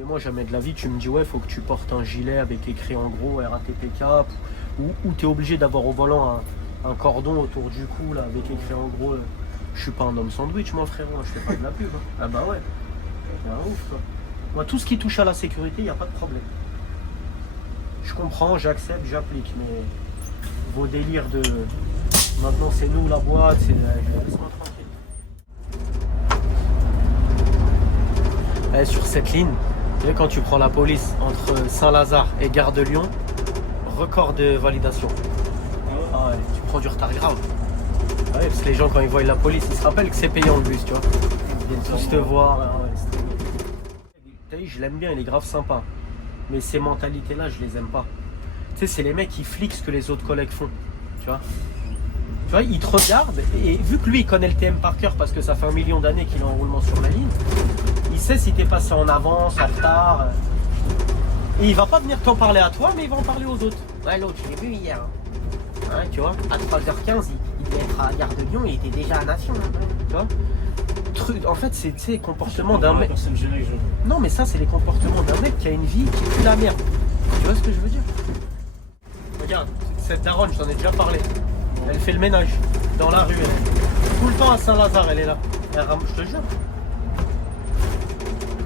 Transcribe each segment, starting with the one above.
Et moi, jamais de la vie, tu me dis, ouais, faut que tu portes un gilet avec écrit en gros RATP4, ou tu es obligé d'avoir au volant un cordon autour du cou, là, avec écrit en gros, je suis pas un homme sandwich, moi, frérot, je fais pas de la pub. Hein. Ah bah ouais, c'est un ouf, quoi. Moi, tout ce qui touche à la sécurité, il n'y a pas de problème. Je comprends, j'accepte, j'applique, mais vos délires de maintenant c'est nous la boîte, c'est laisse-moi tranquille. Sur cette ligne, tu sais, quand tu prends la police entre Saint-Lazare et Gare de Lyon, record de validation. Ah ouais, tu prends du retard grave. Ah ouais, parce que les gens quand ils voient la police, ils se rappellent que c'est payant le bus, tu vois. Ils viennent tous te voir. Ah ouais, t'as vu, je l'aime bien, il est grave sympa. Mais ces mentalités-là, je les aime pas. Tu sais, c'est les mecs qui fliquent ce que les autres collègues font. Tu vois, ils te regardent et vu que lui, il connaît le TM par cœur parce que ça fait 1 million d'années qu'il est en roulement sur la ligne, il sait si t'es passé en avance, en retard. Et il va pas venir t'en parler à toi, mais il va en parler aux autres. Ouais, l'autre, je l'ai vu hier. Hein, tu vois, à 3h15, il devait être à Gare de Lyon, il était déjà à Nation. Hein, tu vois. En fait, c'est les comportements d'un mec. Non, mais ça, c'est les comportements d'un mec qui a une vie qui pue la merde. Tu vois ce que je veux dire? Regarde, cette daronne, je t'en ai déjà parlé. Elle fait le ménage dans la rue. Tout le temps à Saint-Lazare, elle est là. Je te jure.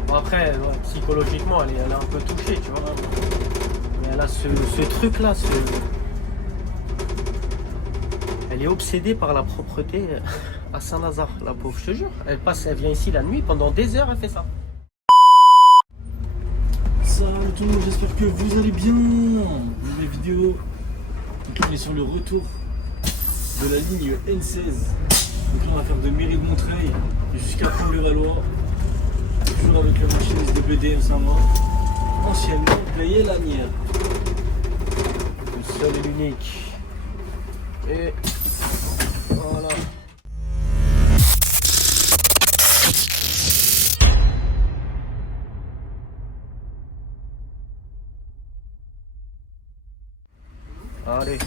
Bon, après, ouais, psychologiquement, elle est un peu touchée, tu vois. Mais elle a ce truc-là. Elle est obsédée par la propreté à Saint-Lazare, la pauvre, je te jure. Elle vient ici la nuit, pendant des heures, elle fait ça. Salut tout le monde, j'espère que vous allez bien. Nouvelle vidéo. Donc on est sur le retour de la ligne N16. Donc là on va faire de Mairie de Montreuil jusqu'à Pont-le-Valois. Toujours avec le machiniste de BDM Saint-Maur. Anciennement payé Lanière. Le seul et l'unique. Et voilà. Allez.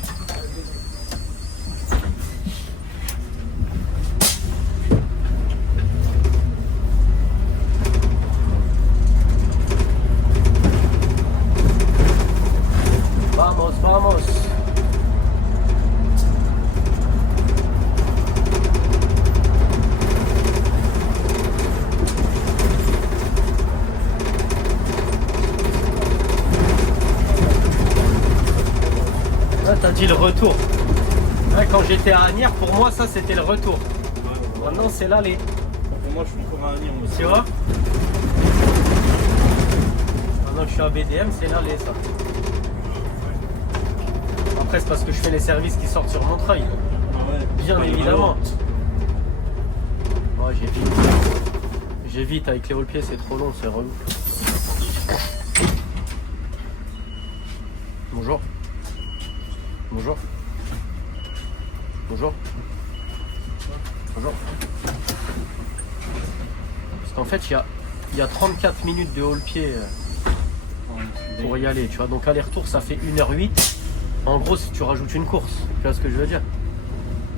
Vamos, vamos. Là, t'as dit le retour. Là, quand j'étais à Agnières, pour moi, ça c'était le retour. Maintenant, c'est l'aller. Pour moi, je suis encore à Agnières aussi. Tu vois? Maintenant que je suis à BDM, c'est l'aller, ça. Après, c'est parce que je fais les services qui sortent sur Montreuil. Ah ouais. Bien évidemment. Ouais, j'évite. J'évite avec les haut-pieds, c'est trop long, c'est relou. Bonjour. Bonjour. Bonjour. Bonjour. Parce qu'en fait, il y a 34 minutes de haut-pied pour y aller, tu vois. Donc aller-retour, ça fait 1h08. En gros, si tu rajoutes une course, tu vois ce que je veux dire?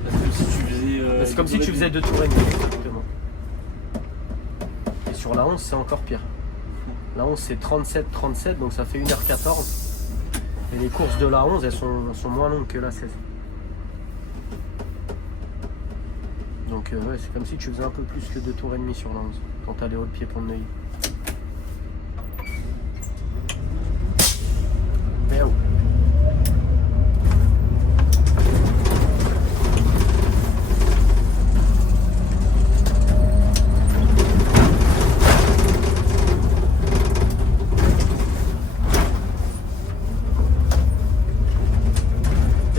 C'est comme si tu faisais. C'est comme si tu faisais 2 tours et demi, exactement. Et sur la 11, c'est encore pire. La 11, c'est 37, donc ça fait 1h14. Et les courses de la 11, elles sont moins longues que la 16. Donc ouais, c'est comme si tu faisais un peu plus que 2 tours et demi sur la 11 quand t'allais au pied Pont de Neuilly. Mais oh.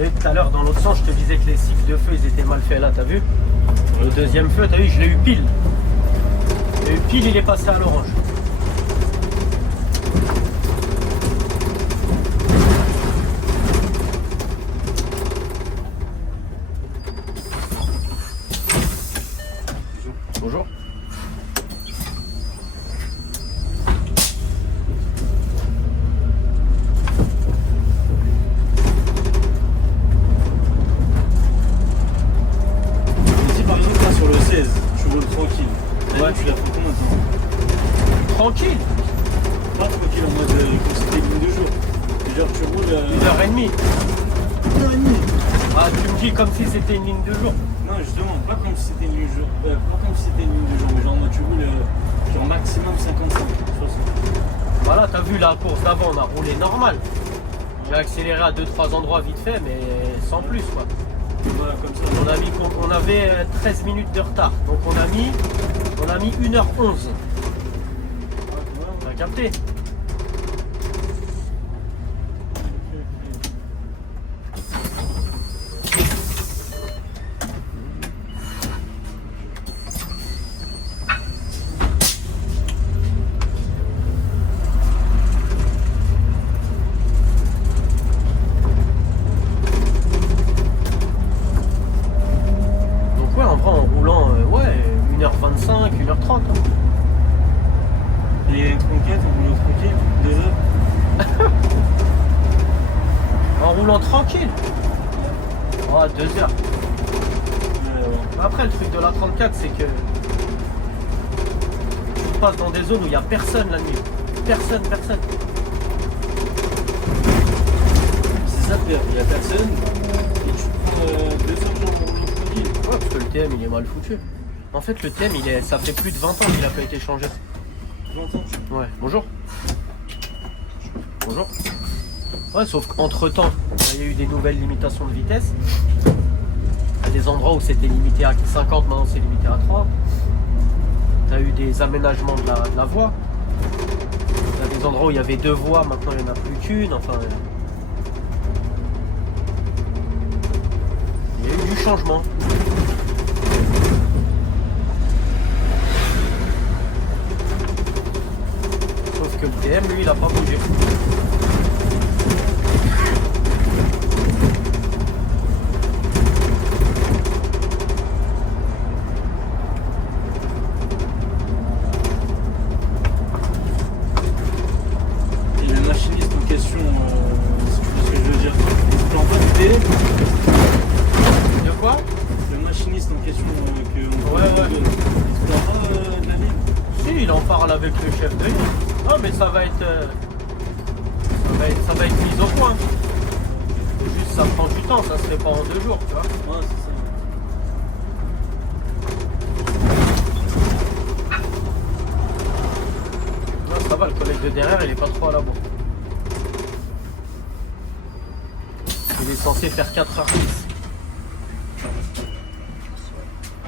Et tout à l'heure, dans l'autre sens, je te disais que les cycles de feu, ils étaient mal faits là, t'as vu? Le deuxième feu, t'as vu, je l'ai eu pile. Et pile, il est passé à l'orange. Bonjour. Ici par exemple là sur le 16, tu roules tranquille. Ouais. Tu la fais combien de temps? Pas tranquille en mode comme c'était une ligne de jour. Genre tu roules. 1h30. 1h30. Ah, tu me dis comme si c'était une ligne de jour. Non, justement, pas comme si c'était une ligne de jour. Pas comme si c'était une ligne de jour, mais genre moi tu roules genre maximum 55, 60. Voilà, t'as vu la course d'avant, on a roulé normal. J'ai accéléré à 2-3 endroits vite fait, mais sans plus quoi. Voilà, comme ça. On avait 13 minutes de retard. Donc on a mis 1h11. T'as capté? Donc ouais, en vrai, en roulant, 1h25, 1h30. Hein. Et tronquette, on roule tranquille, 2 heures. En roulant tranquille. Oh, 2 heures. Après, le truc de la 34, c'est que tu passes dans des zones où il n'y a personne la nuit. Personne. C'est ça le pire, il n'y a personne. Et tu prends 2 heures genre pour rouler tranquille. Ouais, parce que le TM, il est mal foutu. En fait, le TM, ça fait plus de 20 ans qu'il n'a pas été changé. 20 ans. Ouais, bonjour. Bonjour. Ouais, sauf qu'entre temps, il y a eu des nouvelles limitations de vitesse. Il y a des endroits où c'était limité à 50, maintenant c'est limité à 30. Tu as eu des aménagements de la voie. Il y a des endroits où il y avait 2 voies, maintenant il n'y en a plus qu'une. Enfin, il y a eu du changement. Sauf que le TM, lui, il a pas bougé. Et le machiniste en question, si tu vois ce que je veux dire, il se plaint pas du télé. De quoi? Le machiniste en question qu'on Ouais. il se plaint pas de la ligne. Si, il en parle avec le chef de ligne. Non, mais ça va être mis au point. Faut juste, ça prend du temps, ça se fait pas en 2 jours, tu vois. Ouais, c'est ça. Non, ça va, le collègue de derrière, il est pas trop à la bourre. Il est censé faire 4h10.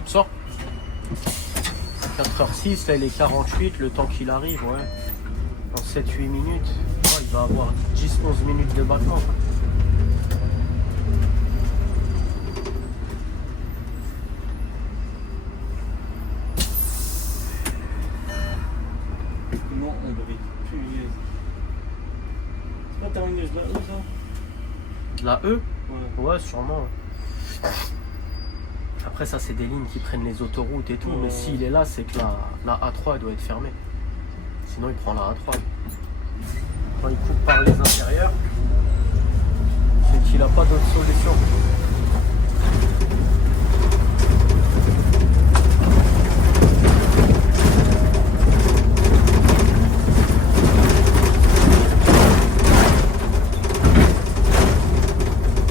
Sors. 4h06, là il est 48, le temps qu'il arrive, ouais. En 7-8 minutes, oh, il va avoir 10-11 minutes de battement. Comment on brille? Punaise. C'est pas terminé de la E ça? La E? Ouais. Ouais, sûrement. Après, ça, c'est des lignes qui prennent les autoroutes et tout. Ouais. Mais s'il est là, c'est que la A3 elle doit être fermée. Sinon, il prend la A3. Quand il coupe par les intérieurs, c'est qu'il n'a pas d'autre solution.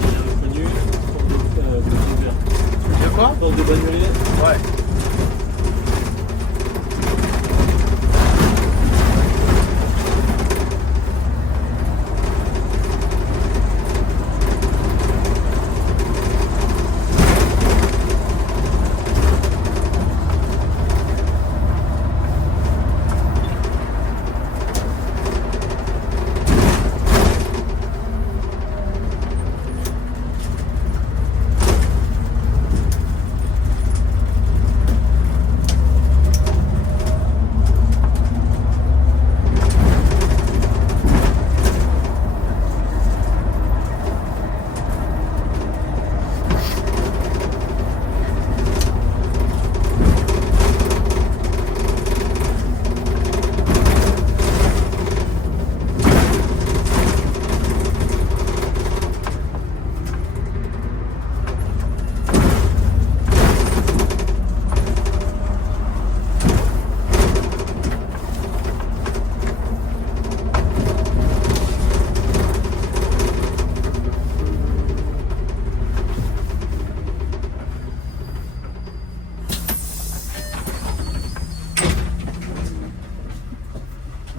J'ai reconnu porte de vert. De quoi? Porte de Bagnolet. Ouais.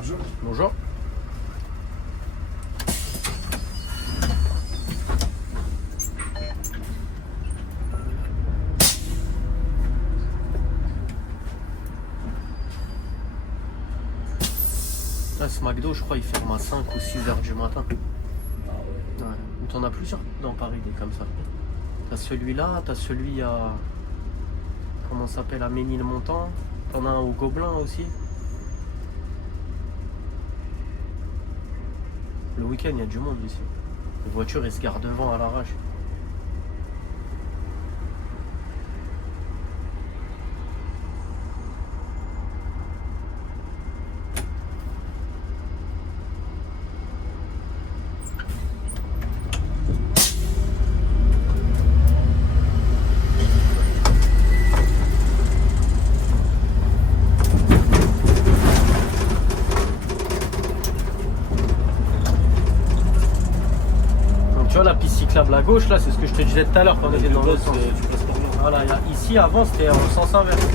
Bonjour. Bonjour. Là, ce McDo, je crois, il ferme à 5 ou 6 heures du matin. Ah ouais. Ouais. T'en as plusieurs dans Paris, des comme ça. T'as celui-là, t'as celui à... Comment ça s'appelle? À Ménilmontant. T'en as un au Gobelin aussi. Le week-end, il y a du monde ici. Les voitures, elles se garent devant à l'arrache. Tu vois la piste cyclable à gauche là, c'est ce que je te disais tout à l'heure quand on était dans l'autre sens. Tu passes par là. Voilà, ici avant c'était en sens inverse.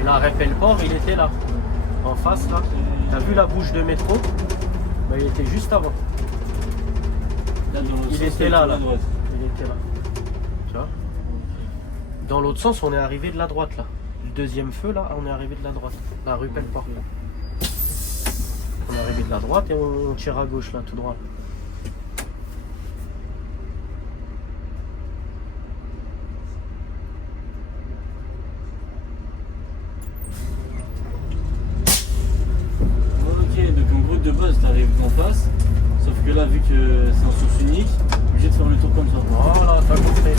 Et là, Répel-Port, il était là. En face là. T'as vu la bouche de métro? Bah, il était juste avant. Là, dans l'autre Il sens, était là, à là. droite. Il était là. Tu vois? Dans l'autre sens, on est arrivé de la droite là. Le deuxième feu là, on est arrivé de la droite. La rue Pelleport. On est arrivé de la droite et on tire à gauche là, tout droit. Ok, donc en gros de base t'arrives en face, sauf que là vu que c'est en sens unique, obligé de faire le tour comme ça. Voilà, t'as compris.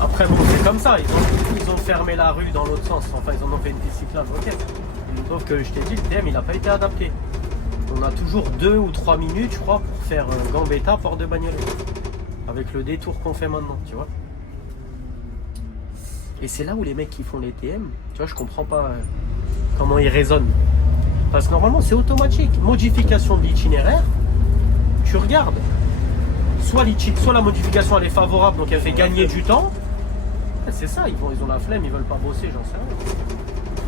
Après bon, c'est comme ça, ils ont fermé la rue dans l'autre sens, enfin ils en ont fait une piste cyclable, ok. Sauf que je t'ai dit, le thème il n'a pas été adapté. On a toujours 2 ou 3 minutes, je crois, pour faire Gambetta, Port de Bagnolet. Avec le détour qu'on fait maintenant, tu vois. Et c'est là où les mecs qui font les TM, tu vois, je comprends pas comment ils raisonnent. Parce que normalement c'est automatique. Modification de l'itinéraire, tu regardes. Soit la modification elle est favorable, donc elle fait gagner du temps. C'est ça, ils ont la flemme, ils veulent pas bosser, j'en sais rien.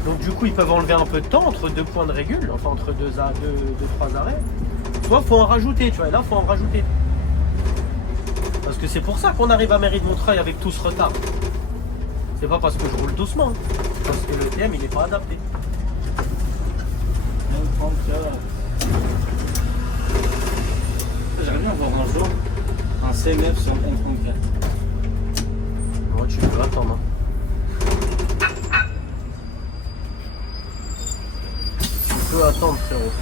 Donc du coup ils peuvent enlever un peu de temps entre 2 points de régule, enfin entre 2-3 arrêts. Soit faut en rajouter, tu vois, et là faut en rajouter. Parce que c'est pour ça qu'on arrive à Mairie de Montreuil avec tout ce retard. C'est pas parce que je roule doucement, parce que le TM il est pas adapté. 34. J'aimerais bien avoir un jour un CMF sur M34. Moi tu peux attendre. Hein. Tu peux attendre frérot.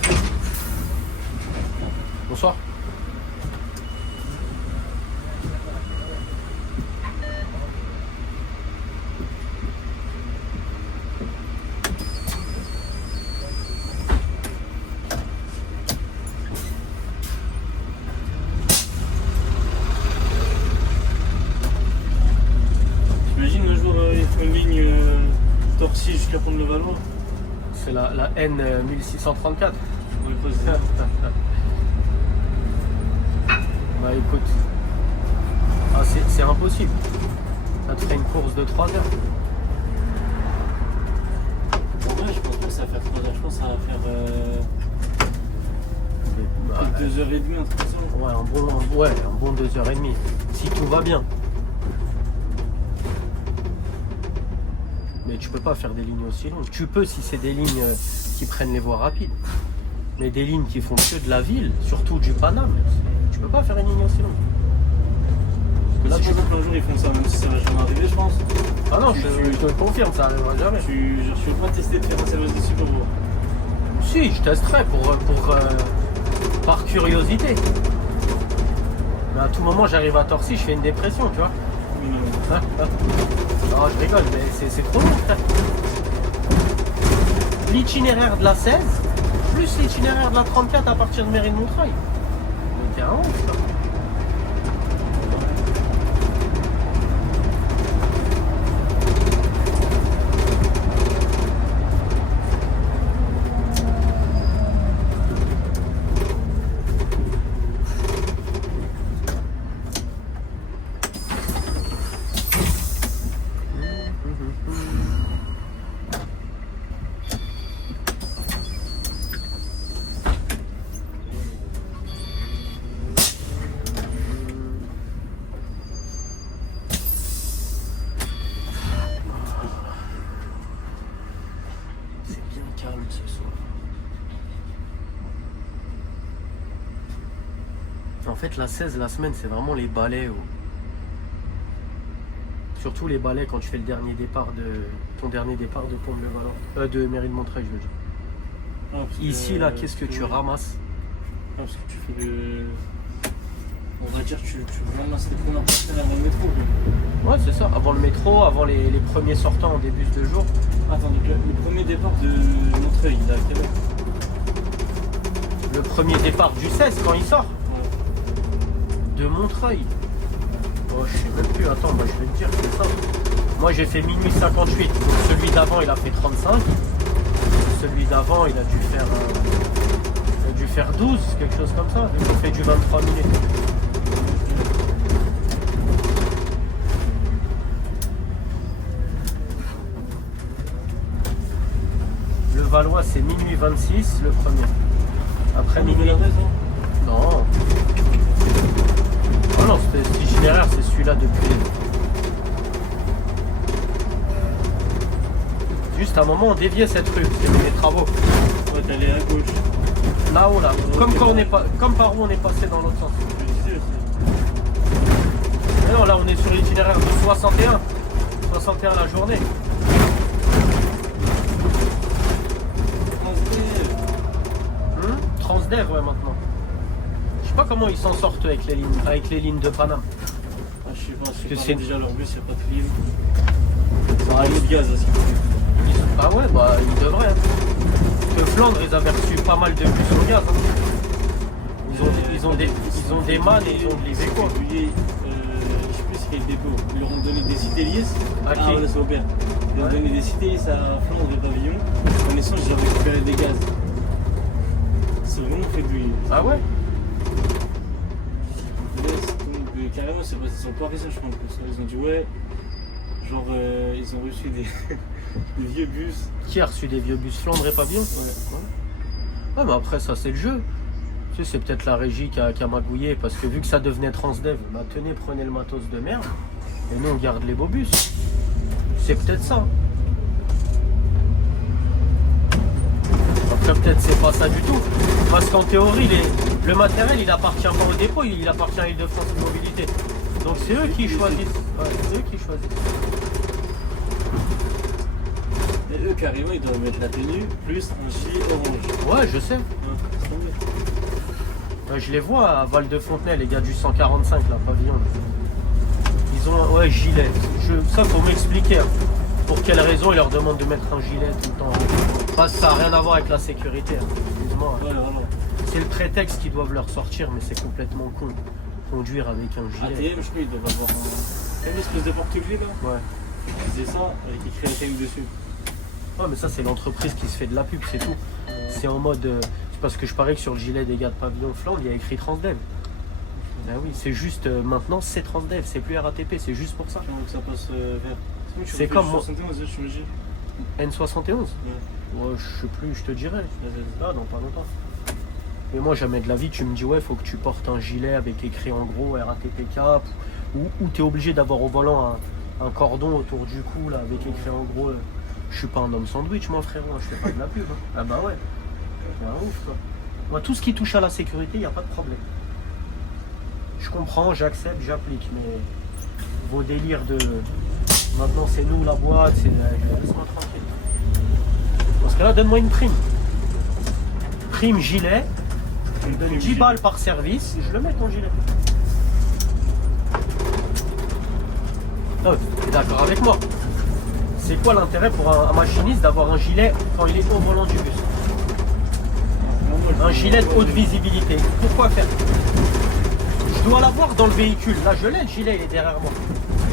Bonsoir. T'imagines un jour il faut une ligne Torcy jusqu'à Pont-de-Levallois. C'est la N 1634. On va poser ça. Bah écoute, c'est impossible. Ça te fait une course de 3 heures. En vrai, je pense pas que ça va faire 3 heures, je pense que ça va faire Bah, peut-être 2h30, un truc comme ça. ouais, un bon 2h30. Si tout va bien. Mais tu peux pas faire des lignes aussi longues. Tu peux si c'est des lignes qui prennent les voies rapides. Mais des lignes qui font que de la ville, surtout du Paname, tu peux pas faire une ligne aussi longue. Là, par exemple, un jour ils font ça, même si ça va jamais arriver, je pense. Ah non, je te le confirme, ça n'arrivera jamais. Je veux pas tester de faire un service dessus pour voir. Si, je testerai par curiosité. Mais à tout moment, j'arrive à Torcy, je fais une dépression, tu vois. Non, je rigole, mais c'est trop long, frère. L'itinéraire de la 16, plus l'itinéraire de la 34 à partir de Mairie de Montreuil. Mais t'es un ouf, ça. En fait, la 16, la semaine, c'est vraiment les balais. Surtout les balais quand tu fais le dernier départ ton dernier départ de Pont-de-Valent. De Mairie de Montreuil, je veux dire. Ah, parce que, Ici, là, qu'est-ce que tu ramasses? Ah, parce que tu fais le. On va dire tu ramasses les premières personnes avant le métro. Quoi. Ouais, c'est ça. Avant le métro, avant les premiers sortants en début de jour. Attends, donc le premier départ de Montreuil, il est à quelle heure? Le premier départ du 16, quand il sort. Ouais. De Montreuil. Oh, je sais même plus. Attends, bah, je vais te dire, c'est ça. Moi, j'ai fait minuit 58. Donc, celui d'avant, il a fait 35. Celui d'avant, il a dû faire 12, quelque chose comme ça. Il a fait du 23 minutes. Le Valois, c'est minuit 26, le premier. Après minuit. Non. Oh non, c'était itinéraire, c'est celui-là depuis. Juste à un moment, on déviait cette rue, c'était les travaux. Ouais, t'allais à gauche. Là-haut, là. Comme par où on est passé dans l'autre sens. Mais non, là, on est sur l'itinéraire de 61. 61 la journée. Transdev, ouais, maintenant. Je sais pas comment ils s'en sortent avec les lignes de Paname. Ah, je sais pas, que c'est c'est- déjà leur bus, il n'y a pas de clim. Ça a de gaz aussi. Ah ouais, bah ils devraient. Hein. Parce que Flandre, ils avaient reçu pas mal de bus au gaz. Hein. Ils ont des mannes et ils ont de l'Iveco. Je sais plus c'est quel dépôt. Ils leur ont donné des citéliers. À qui là, c'est au père. Ils leur ont Ouais. donné des citéliers à Flandre et Pavillon. En essence, j'ai récupéré des gaz. C'est vraiment fait du. Ah ouais. Carrément, c'est passé sur le Parisien, je crois. Ils ont dit ouais. Genre, ils ont reçu des vieux bus. Qui a reçu des vieux bus Flandre et Pavillon? Ouais, mais après, ça, c'est le jeu. Tu sais, c'est peut-être la régie qui a magouillé parce que vu que ça devenait Transdev, bah tenez, prenez le matos de merde et nous, on garde les beaux bus. C'est peut-être ça. Après, peut-être c'est pas ça du tout. Parce qu'en théorie, le matériel, il appartient pas au dépôt, il appartient à Île-de-France Mobilité. Donc c'est eux qui choisissent. Ouais, c'est eux qui choisissent. Et eux, carrément, ils doivent mettre la tenue plus un gilet orange. Ouais, je sais. Ouais, trop bien. Je les vois à Val-de-Fontenay, les gars du 145, là, pavillon. Ils ont, ouais, gilet. Ça, faut m'expliquer. Hein. Pour quelle raison ils leur demandent de mettre un gilet tout le temps. Parce que ça n'a rien à voir avec la sécurité. Hein. Excuse-moi. Ouais, vraiment. C'est le prétexte qu'ils doivent leur sortir, mais c'est complètement con. Conduire avec un gilet. ATM, je crois, ils doivent avoir une espèce de porte-clés là. Ouais. Ils faisaient ça avec écrit ATM dessus. Ouais, mais ça, c'est l'entreprise qui se fait de la pub, c'est tout. C'est en mode. C'est parce que je parie que sur le gilet des gars de Pavillon Flandre, il y a écrit Transdev. Ben oui, c'est juste. Maintenant, c'est Transdev, c'est plus RATP, c'est juste pour ça. Genre que ça passe vers. C'est comme moi. 71, j'ai changé. N71 Ouais. Ouais, je sais plus, je te dirai. Là, dans pas longtemps. Mais moi, jamais de la vie, tu me dis, ouais, faut que tu portes un gilet avec écrit en gros RATP Cap, ou tu es obligé d'avoir au volant un cordon autour du cou, là, avec écrit en gros, je suis pas un homme sandwich, moi, frérot, je fais pas de la pub. Hein. Ah bah ouais, c'est un ouf, quoi. Moi, tout ce qui touche à la sécurité, il n'y a pas de problème. Je comprends, j'accepte, j'applique, mais vos délires de. Maintenant, c'est nous, la boîte, c'est. Laisse-moi tranquille. Parce que là, donne-moi une prime. Prime gilet. Je lui donne 10 balles par service, je le mets ton gilet. Oh, t'es d'accord avec moi? C'est quoi l'intérêt pour un machiniste d'avoir un gilet quand il est au volant du bus? Un gilet de haute visibilité. Pourquoi faire? Je dois l'avoir dans le véhicule. Là, je l'ai, le gilet, il est derrière moi.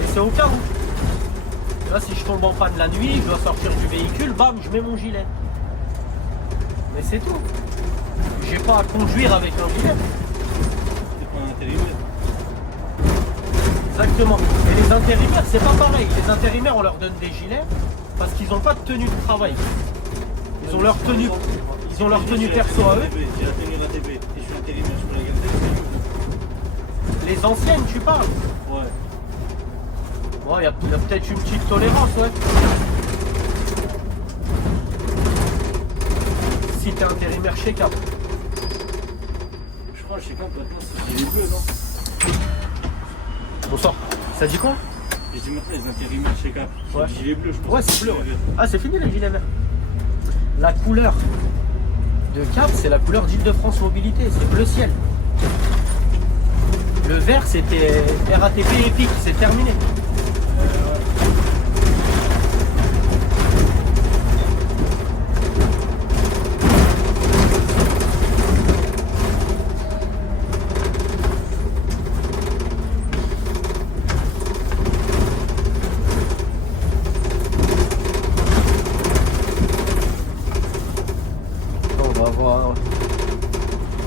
Et c'est au cas où. Là, si je tombe en panne la nuit, je dois sortir du véhicule, bam, je mets mon gilet. Mais c'est tout. J'ai pas à conduire avec un gilet. C'est pas un intérimaire. Exactement. Et les intérimaires, c'est pas pareil. Les intérimaires, on leur donne des gilets parce qu'ils n'ont pas de tenue de travail. Ils ont leur tenue, perso à eux. J'ai la tenue RATP et je suis intérimaire, je peux la garder. Les anciennes, tu parles. Ouais. Bon, il y a peut-être une petite tolérance, ouais. Si t'es intérimaire chez Cap. Je crois je sais pas, maintenant c'est gilet bleu, non? Bonsoir. Ça dit quoi? Et je dis maintenant les intérimaires chez Cap. Ouais. C'est gilet bleu, je pense. Ouais, c'est bleu. Ouais. Ah, c'est fini les gilets verts. La couleur de Cap, c'est la couleur d'Île-de-France Mobilité, c'est bleu ciel. Le vert, c'était RATP Epic, c'est terminé.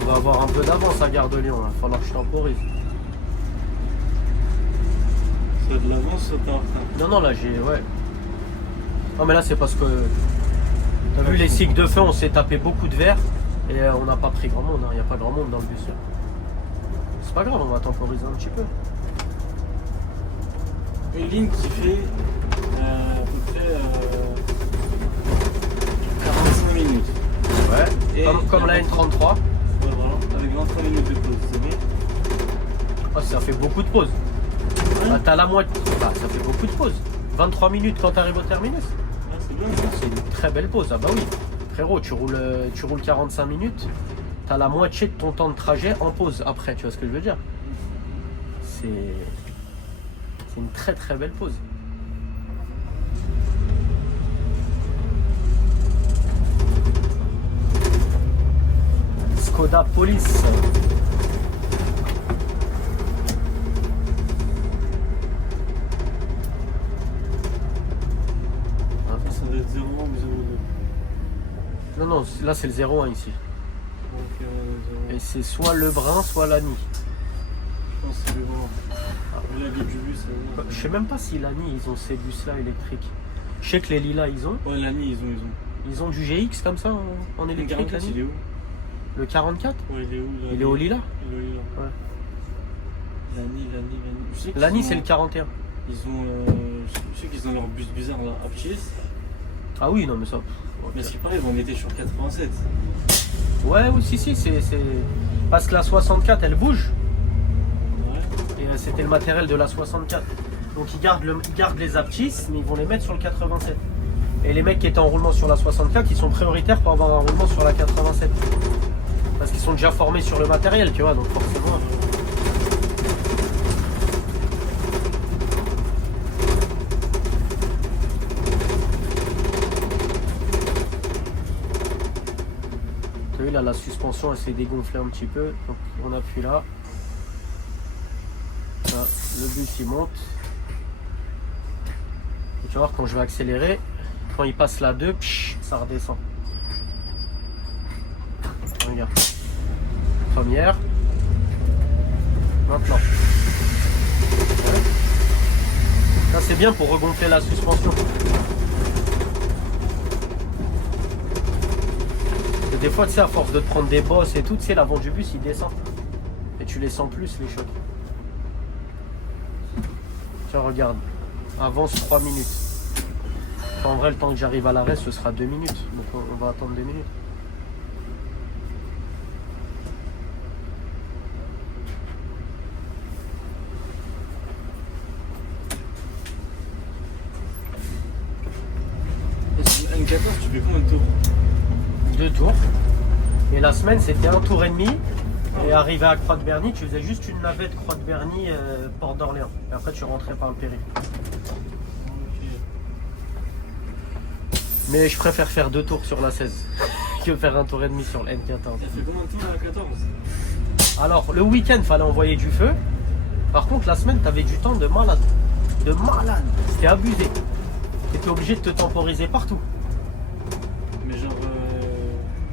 On va avoir un peu d'avance à Gare de Lyon, il va falloir que je temporise. Ça de l'avance, ça t'en retard. Non, non, là j'ai. Ouais. Non, mais là c'est parce que. T'as vu les cycles de feu, on s'est tapé beaucoup de verre et on n'a pas pris grand monde, il n'y a pas grand monde dans le bus. C'est pas grave, on va temporiser un petit peu. Une ligne qui fait à peu près 45 minutes. Ouais. Et Comme la N33. Ouais, voilà, avec 23 minutes de pause, c'est bien. Oh, ça fait beaucoup de pauses. Bah, t'as la moitié. Bah, ça fait beaucoup de pauses. 23 minutes quand t'arrives au terminus. Ah, c'est bien ça. C'est une très belle pause. Ah bah oui. Frérot, tu roules 45 minutes. T'as la moitié de ton temps de trajet en pause après, tu vois ce que je veux dire? C'est une très très belle pause. Skoda Police. Ça doit être 0,1 ou 0,2. Non, non, là c'est le 01 ici. Donc, Et c'est soit le brun, soit l'Ani. je pense que c'est le bon. La vie du bus, ça va. Je sais même pas si l'Ani ils ont ces bus là électriques. Je sais que les lilas ils ont. Ouais, l'année, Ils ont du GX comme ça en Le électrique. 44, l'Ani. il est où? Le 44? Ouais, il est où? Il est au lilas. Il est au lilas. Ouais. L'année. Je sais qu'ils L'Ani ont- c'est le 41. Ils ont. Je sais qu'ils ont leur bus bizarre là, à Pies. Ah oui, non mais ça. Mais ce qui paraît, on était sur 87. Ouais, oui, si, c'est. Parce que la 64 elle bouge. Ouais. Et c'était le matériel de la 64. Donc ils gardent les aptis, mais ils vont les mettre sur le 87. Et les mecs qui étaient en roulement sur la 64, ils sont prioritaires pour avoir un roulement sur la 87. Parce qu'ils sont déjà formés sur le matériel, tu vois, donc forcément. Tu as vu là, la suspension elle s'est dégonflée un petit peu, donc on appuie là. Là, le bus il monte. Et tu vas voir quand je vais accélérer, quand il passe la 2, psh, ça redescend. Regarde. Première. Maintenant. Ouais. Ça c'est bien pour regonfler la suspension. Et des fois tu sais à force de te prendre des bosses et tout, tu sais l'avant du bus il descend. Et tu les sens plus les chocs. Tiens regarde. Avance 3 minutes. En vrai, le temps que j'arrive à l'arrêt, ce sera 2 minutes. Donc on va attendre 2 minutes. Et sur le N14, tu fais combien de tours? 2 tours. Et la semaine, c'était 1 tour et demi. Et arrivé à Croix de Berny, tu faisais juste une navette Croix de Berny, Port d'Orléans. Et après, tu rentrais par le périph'. Mais je préfère faire 2 tours sur la 16 que faire 1 tour et demi sur le N14. Ça fait combien de tours la 14? Alors, le week-end, fallait envoyer du feu. Par contre, la semaine, t'avais du temps de malade. De malade. C'était abusé. T'étais obligé de te temporiser partout. Mais genre.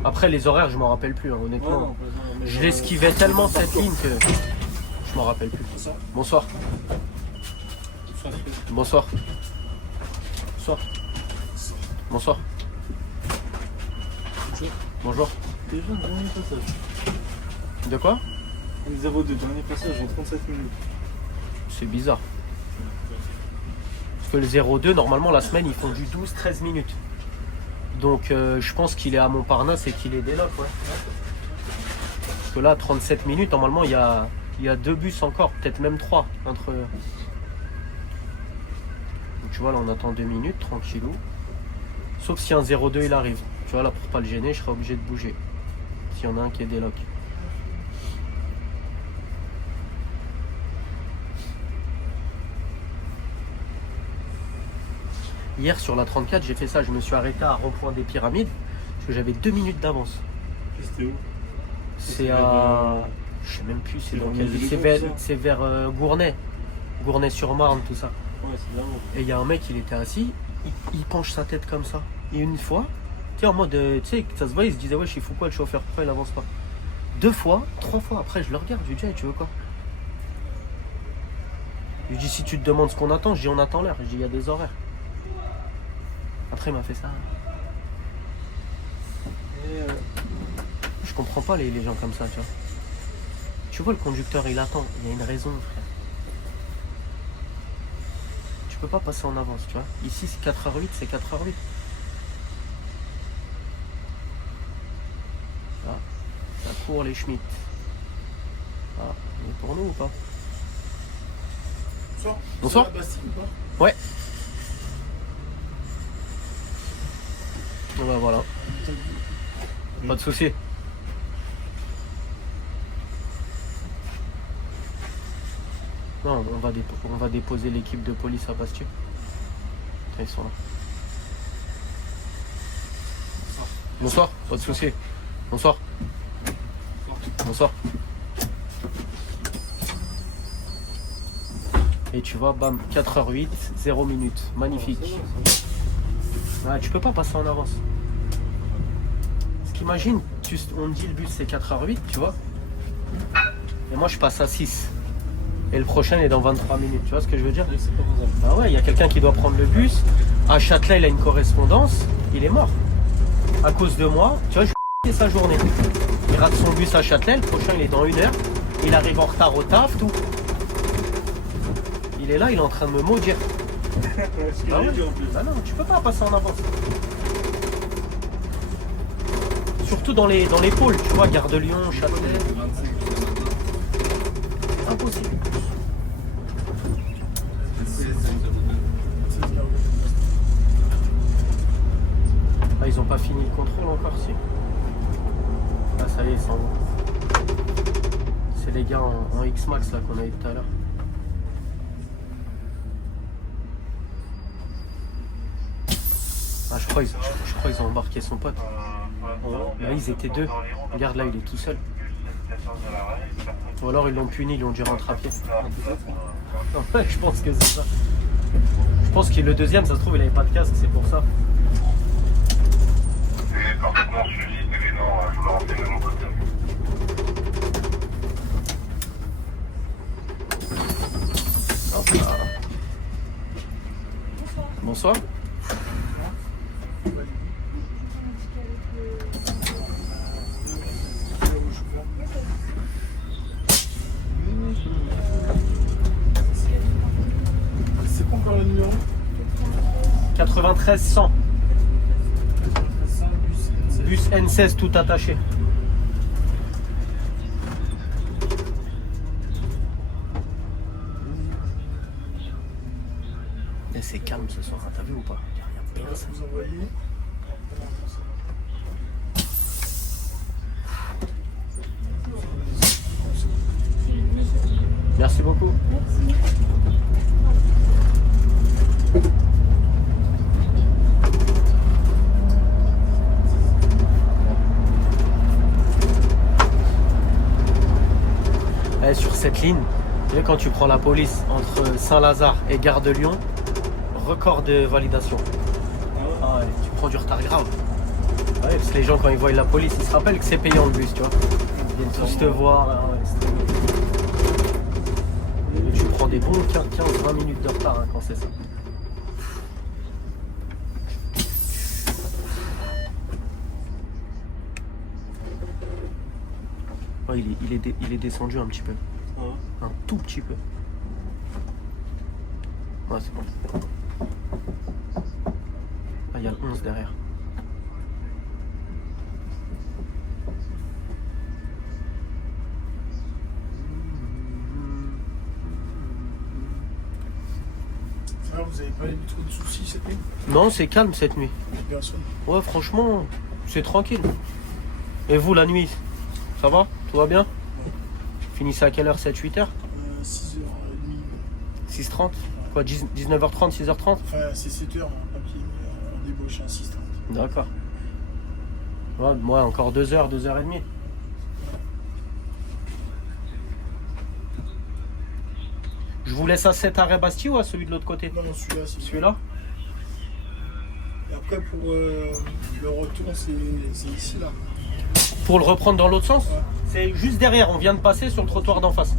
Après, les horaires, je m'en rappelle plus, hein, honnêtement. Ouais, non, mais Je genre, l'esquivais tellement cette ligne que je m'en rappelle plus. Ça. Bonsoir. Bonsoir. Bonsoir. Bonsoir. Bonjour. Déjà, dernier passage. De quoi? N02, dernier passage en 37 minutes. C'est bizarre. Parce que le 02, normalement, la semaine, ils font du 12-13 minutes. Donc, je pense qu'il est à Montparnasse et qu'il est dès là, ouais. Parce que là, 37 minutes, normalement, il y a 2 bus encore, peut-être même 3 entre. Donc, tu vois, là, on attend 2 minutes, tranquillou. Sauf si un 02 il arrive. Tu vois, là, pour pas le gêner, je serai obligé de bouger. S'il y en a un qui est déloc. Hier, sur la 34, j'ai fait ça. Je me suis arrêté à rond-point des Pyramides. Parce que j'avais 2 minutes d'avance. C'était où? C'est à. Je sais même plus, c'est dans quelle ville. C'est vers Gournay. Gournay-sur-Marne, tout ça. Ouais, c'est là. Et il y a un mec, il était assis, il penche sa tête comme ça. Et une fois, tu sais, en mode, tu sais, ça se voit, il se disait, ouais, je suis fou quoi, le chauffeur, pourquoi il avance pas? 2 fois, 3 fois après, je le regarde, je lui dis, hey, tu veux quoi? Je lui dis, si tu te demandes ce qu'on attend, je dis, on attend l'heure. Je dis, il y a des horaires. Après, il m'a fait ça. Je comprends pas les gens comme ça, tu vois. Tu vois, le conducteur, il attend, il y a une raison, frère. Tu peux pas passer en avance, tu vois. Ici, c'est 4h08, c'est 4h08. Ah, ça court les Schmitt. Ah, il est pour nous ou pas? Bonsoir. Bonsoir. C'est la Bastille ou pas? Ouais. Bon bah voilà. Pas de soucis. Non, on va déposer l'équipe de police à Bastieux. Ils sont là. Bonsoir, pas de soucis. Bonsoir. Bonsoir. Et tu vois, bam, 4h08, 0 minutes. Magnifique. Ah, tu peux pas passer en avance. Parce qu'imagine, on me dit le bus c'est 4h08, tu vois. Et moi je passe à 6. Et le prochain est dans 23 minutes, tu vois ce que je veux dire? C'est pas faisable. Ah ouais, il y a quelqu'un qui doit prendre le bus. À Châtelet, il a une correspondance. Il est mort. À cause de moi, tu vois, je vais sa journée. Il rate son bus à Châtelet, le prochain il est dans 1 heure. Il arrive en retard au taf, tout. Il est là, il est en train de me maudire. Ah ouais. Ah non, tu peux pas passer en avance. Surtout dans les pôles, tu vois, Gare de Lyon, Châtelet. Impossible. Ah, ils ont pas fini le contrôle encore, si. Ah, ça y est, ils sont. C'est les gars en X-Max là qu'on a eu tout à l'heure. Ah, je crois qu'ils ont embarqué son pote. Là, ils étaient 2. Regarde, là, il est tout seul. Ou alors, ils l'ont puni, ils lui ont dû rentrer à pied. Ouais, je pense que c'est ça. Je pense que le deuxième, ça se trouve, il avait pas de casque, c'est pour ça. C'est parfaitement suivi, mais non, je vous le renseigne de mon côté. Hop là. Bonsoir. C'est quoi encore le numéro? 93 100. Bus N16 tout attaché. Et c'est calme ce soir, t'as vu ou pas? Y a rien de personne. Vous envoyez. Merci beaucoup. Sur cette ligne, tu sais, quand tu prends la police entre Saint-Lazare et Gare de Lyon, record de validation. Ah ouais, tu prends du retard grave. Ouais, parce que les gens, quand ils voient la police, ils se rappellent que c'est payant le bus, tu vois. Ils viennent tous te voir. Ah ouais, et tu prends des bons 15-20 minutes de retard hein, quand c'est ça. Ouais, il est descendu un petit peu. Un tout petit peu. Ouais, c'est bon. Ah, il y a le 11 derrière. vous avez pas eu trop de soucis cette nuit? Non, c'est calme cette nuit. Personne. Ouais, franchement, c'est tranquille. Et vous, la nuit, ça va? Tout va bien? Finissez à quelle heure? 7-8 heures? 6h30. 6h30? Quoi, 19h30, 6h30? Enfin, c'est 7h, papier, on débauche à 6h30. D'accord. Ouais, moi, encore 2 heures, 2h30. Je vous laisse à 7 arrêt Bastille ou à celui de l'autre côté? Non, non, celui-là, c'est Celui-là? Et après, pour le retour, c'est ici, là. Pour le reprendre dans l'autre sens? Ouais. C'est juste derrière, on vient de passer sur le trottoir d'en face.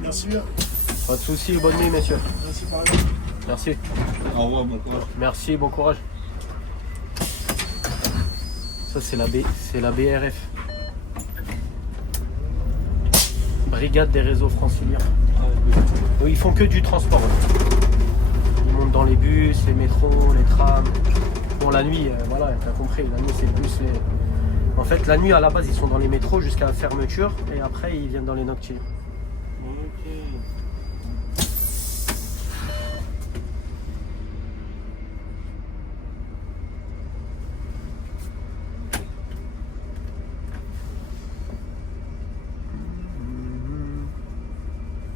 Merci bien. Pas de soucis, bonne nuit, messieurs. Merci par exemple. Merci. Au revoir, bon courage. Merci, bon courage. Ça, c'est la BRF. Brigade des réseaux franciliens. Eux, ils font que du transport. Ils montent dans les bus, les métros, les trams. Bon, la nuit, voilà, t'as compris, la nuit, c'est plus les... En fait, la nuit, à la base, ils sont dans les métros jusqu'à la fermeture, et après, ils viennent dans les nocturnes.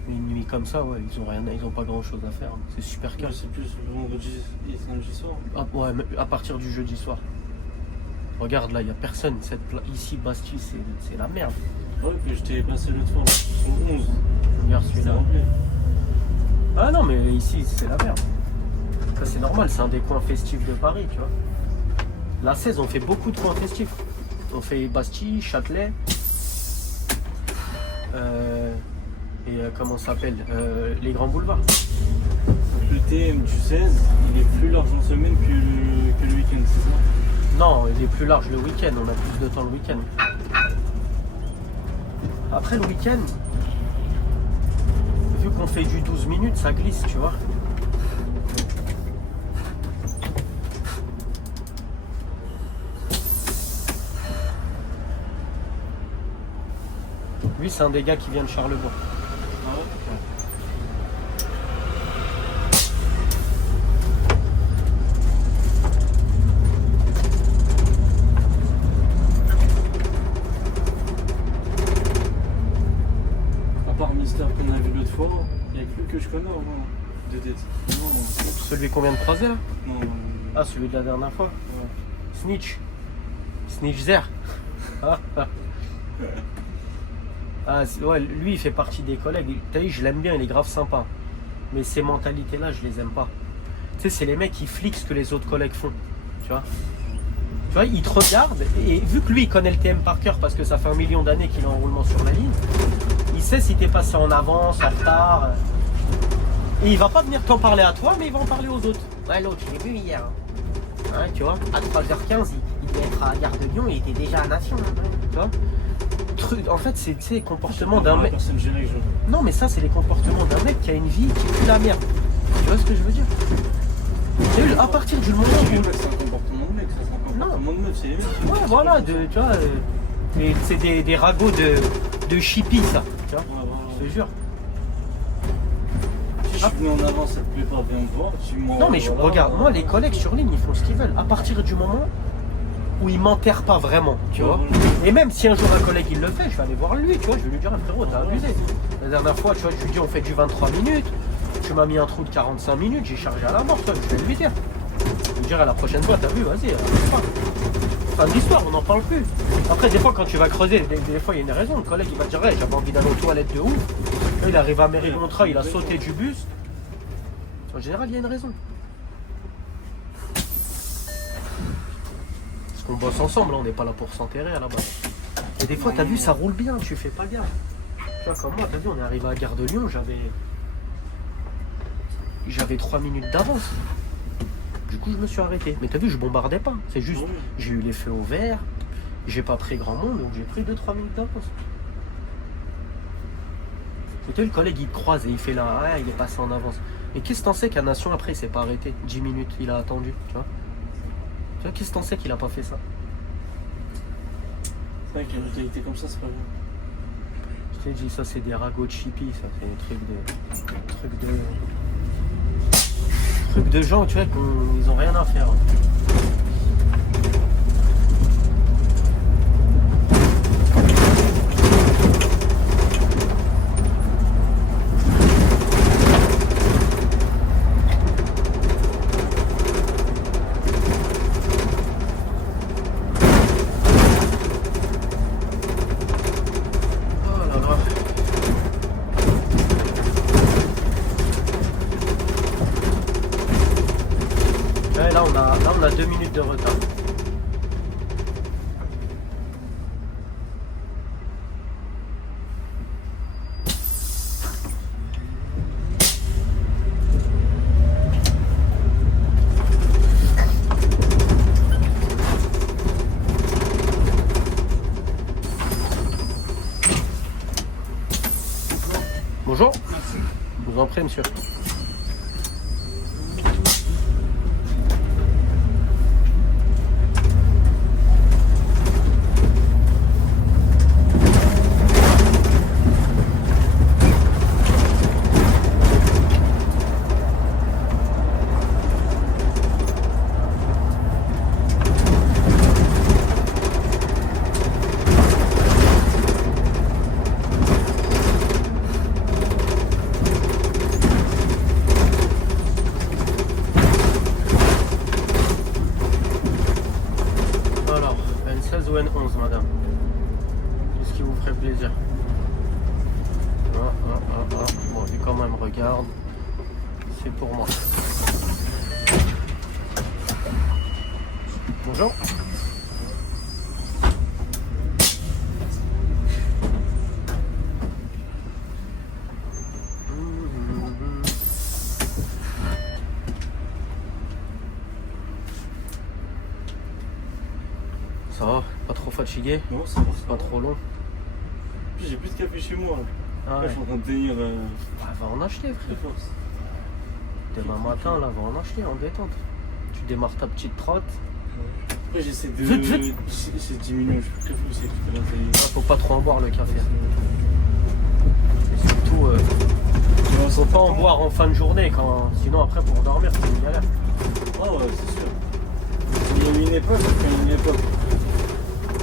Une nuit comme ça, ouais, ils ont pas grand chose à faire. C'est super calme. C'est plus le vendredi et samedi soir. Ah, ouais, mais à partir du jeudi soir. Regarde là, il n'y a personne. Ici, Bastille, c'est la merde. Ouais, que je t'ai passé l'autre fois, sur le 11. Regarde C'était celui-là. rempli. Ah non, mais ici, c'est la merde. Ça, c'est normal, c'est un des coins festifs de Paris, tu vois. La 16, on fait beaucoup de coins festifs. On fait Bastille, Châtelet. Comment ça s'appelle les grands boulevards. Le TM du 16, il est plus large en semaine que le week-end, c'est ça? Non, il est plus large le week-end, on a plus de temps le week-end. Après le week-end, vu qu'on fait du 12 minutes, ça glisse, tu vois. Lui, c'est un des gars qui vient de Charlebourg. Ah ouais? À part Mister qu'on a vu l'autre fois, il n'y a que lui que je connais avant de tête. Non, Celui qu'on vient de croiser là? non. Ah, celui de la dernière fois. Ouais. Snitch. Snitch Zer. Ah, ouais, lui, il fait partie des collègues. T'as vu, je l'aime bien, il est grave sympa. Mais ces mentalités-là, je les aime pas. Tu sais, c'est les mecs qui fliquent ce que les autres collègues font. Tu vois? Tu vois, il te regarde, et vu que lui, il connaît le TM par cœur parce que ça fait 1 million d'années qu'il est en roulement sur la ligne, il sait si t'es passé en avance, en retard. Et il va pas venir t'en parler à toi, mais il va en parler aux autres. Ouais, l'autre, je l'ai vu hier. Hein, tu vois, à 3h15, il devait être à la gare de Lyon, il était déjà à Nation. Tu vois? En fait, c'est les comportements d'un mec. Personne gênée, Non, mais ça, c'est les comportements d'un mec qui a une vie qui pue la merde. Tu vois ce que je veux dire? T'as vu, à partir du moment C'est où. un comportement de mec, ça, c'est un comportement de meuf, c'est les mecs. Ouais, voilà, tu vois. Mais c'est des ragots de chippie, ça. Tu vois? Ouais, Je te jure. Si je suis venu en avance, ça te plaît pas, viens me voir. Tu m'en- Non, mais voilà, regarde, moi, les collègues sur ligne, ils font ce qu'ils veulent. À partir du moment où ils m'enterrent pas vraiment, tu vois. Et même si un jour un collègue il le fait, je vais aller voir lui, tu vois, je vais lui dire, ah, frérot, t'as abusé. La dernière fois, tu vois, je lui dis, on fait du 23 minutes, tu m'as mis un trou de 45 minutes, j'ai chargé à la mort, toi, je vais lui dire. Je lui dirai la prochaine fois, t'as vu, vas-y, fin de l'histoire, on n'en parle plus. Après, des fois, quand tu vas creuser, des fois, il y a une raison, le collègue, il va te dire, ouais, j'avais envie d'aller aux toilettes de ouf. Là, il arrive à Mairie-Montreuil, il a sauté du bus. En général, il y a une raison. Parce qu'on bosse ensemble, hein, on n'est pas là pour s'enterrer à la base. Et des fois, t'as vu, ça roule bien, tu fais pas gaffe. Tu vois, comme moi, t'as vu, on est arrivé à la gare de Lyon, j'avais 3 minutes d'avance. Du coup, je me suis arrêté. Mais t'as vu, je bombardais pas. C'est juste, j'ai eu les feux au vert, j'ai pas pris grand monde, donc j'ai pris 2-3 minutes d'avance. Et t'as vu, le collègue, il te croise et il fait là, ah, il est passé en avance. Mais qu'est-ce que t'en sais qu'à Nation, après, il s'est pas arrêté 10 minutes, il a attendu, tu vois. Tu vois, qu'est-ce que t'en sais qu'il a pas fait ça? vrai qu'une qualité comme ça, c'est pas bien. Je t'ai dit, ça c'est des ragots de chippy, ça c'est des trucs de gens, tu vois, qu'ils ont rien à faire. Là, on a 2 minutes de retard. Bonjour. Merci. Je vous en prie, monsieur. Alors, N16 ou N11, madame? Qu'est-ce qui vous ferait plaisir? Bon, lui quand même, regarde. C'est pour moi. Bonjour. Ça va? Pas trop fatigué? Non, ça va, C'est pas trop long? En plus, j'ai plus de café chez moi. Là, Ah là ouais. je suis en train de tenir Bah, va en acheter, de frère. force. Demain matin, là, va en acheter en détente. Tu démarres ta petite trotte. Après, j'essaie de Vite, vite. j'essaie de diminuer le café aussi. Parce que là, Ah, faut pas trop en boire le café. Et surtout, faut pas en boire en fin de journée, sinon après pour dormir c'est une galère. Ah ouais, c'est sûr. Il y a eu une époque,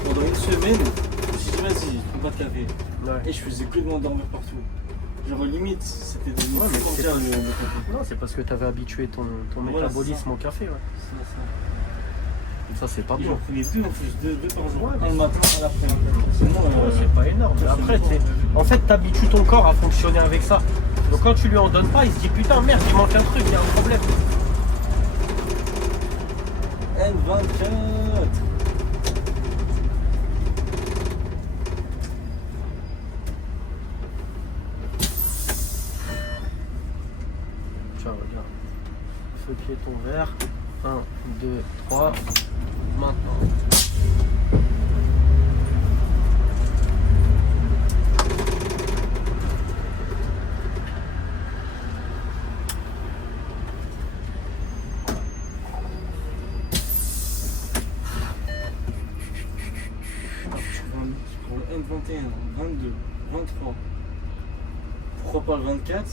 pendant une semaine, je me suis dit vas-y, je prends pas de café. Ouais. Et je faisais que de m'endormir partout. Genre limite, c'était devenu Ouais, mais c'est primordial pas- le café. Non, c'est parce que tu avais habitué ton Voilà, métabolisme c'est au café. Ouais. C'est ça. Et ça, c'est pas Et bon. j'en prenais deux en plus, deux par jour. Ouais, Un mais le matin, un l'après-midi. Sinon, Ouais, c'est pas énorme. Mais après, en fait, tu habitues ton corps à fonctionner avec ça. Donc quand tu lui en donnes pas, il se dit putain, merde, il manque un truc, il y a un problème. N24. Tiens, regarde. Feu piéton vert. 1, 2, 3. Maintenant. Pour le N21, 22, 23. Pourquoi pas le 24?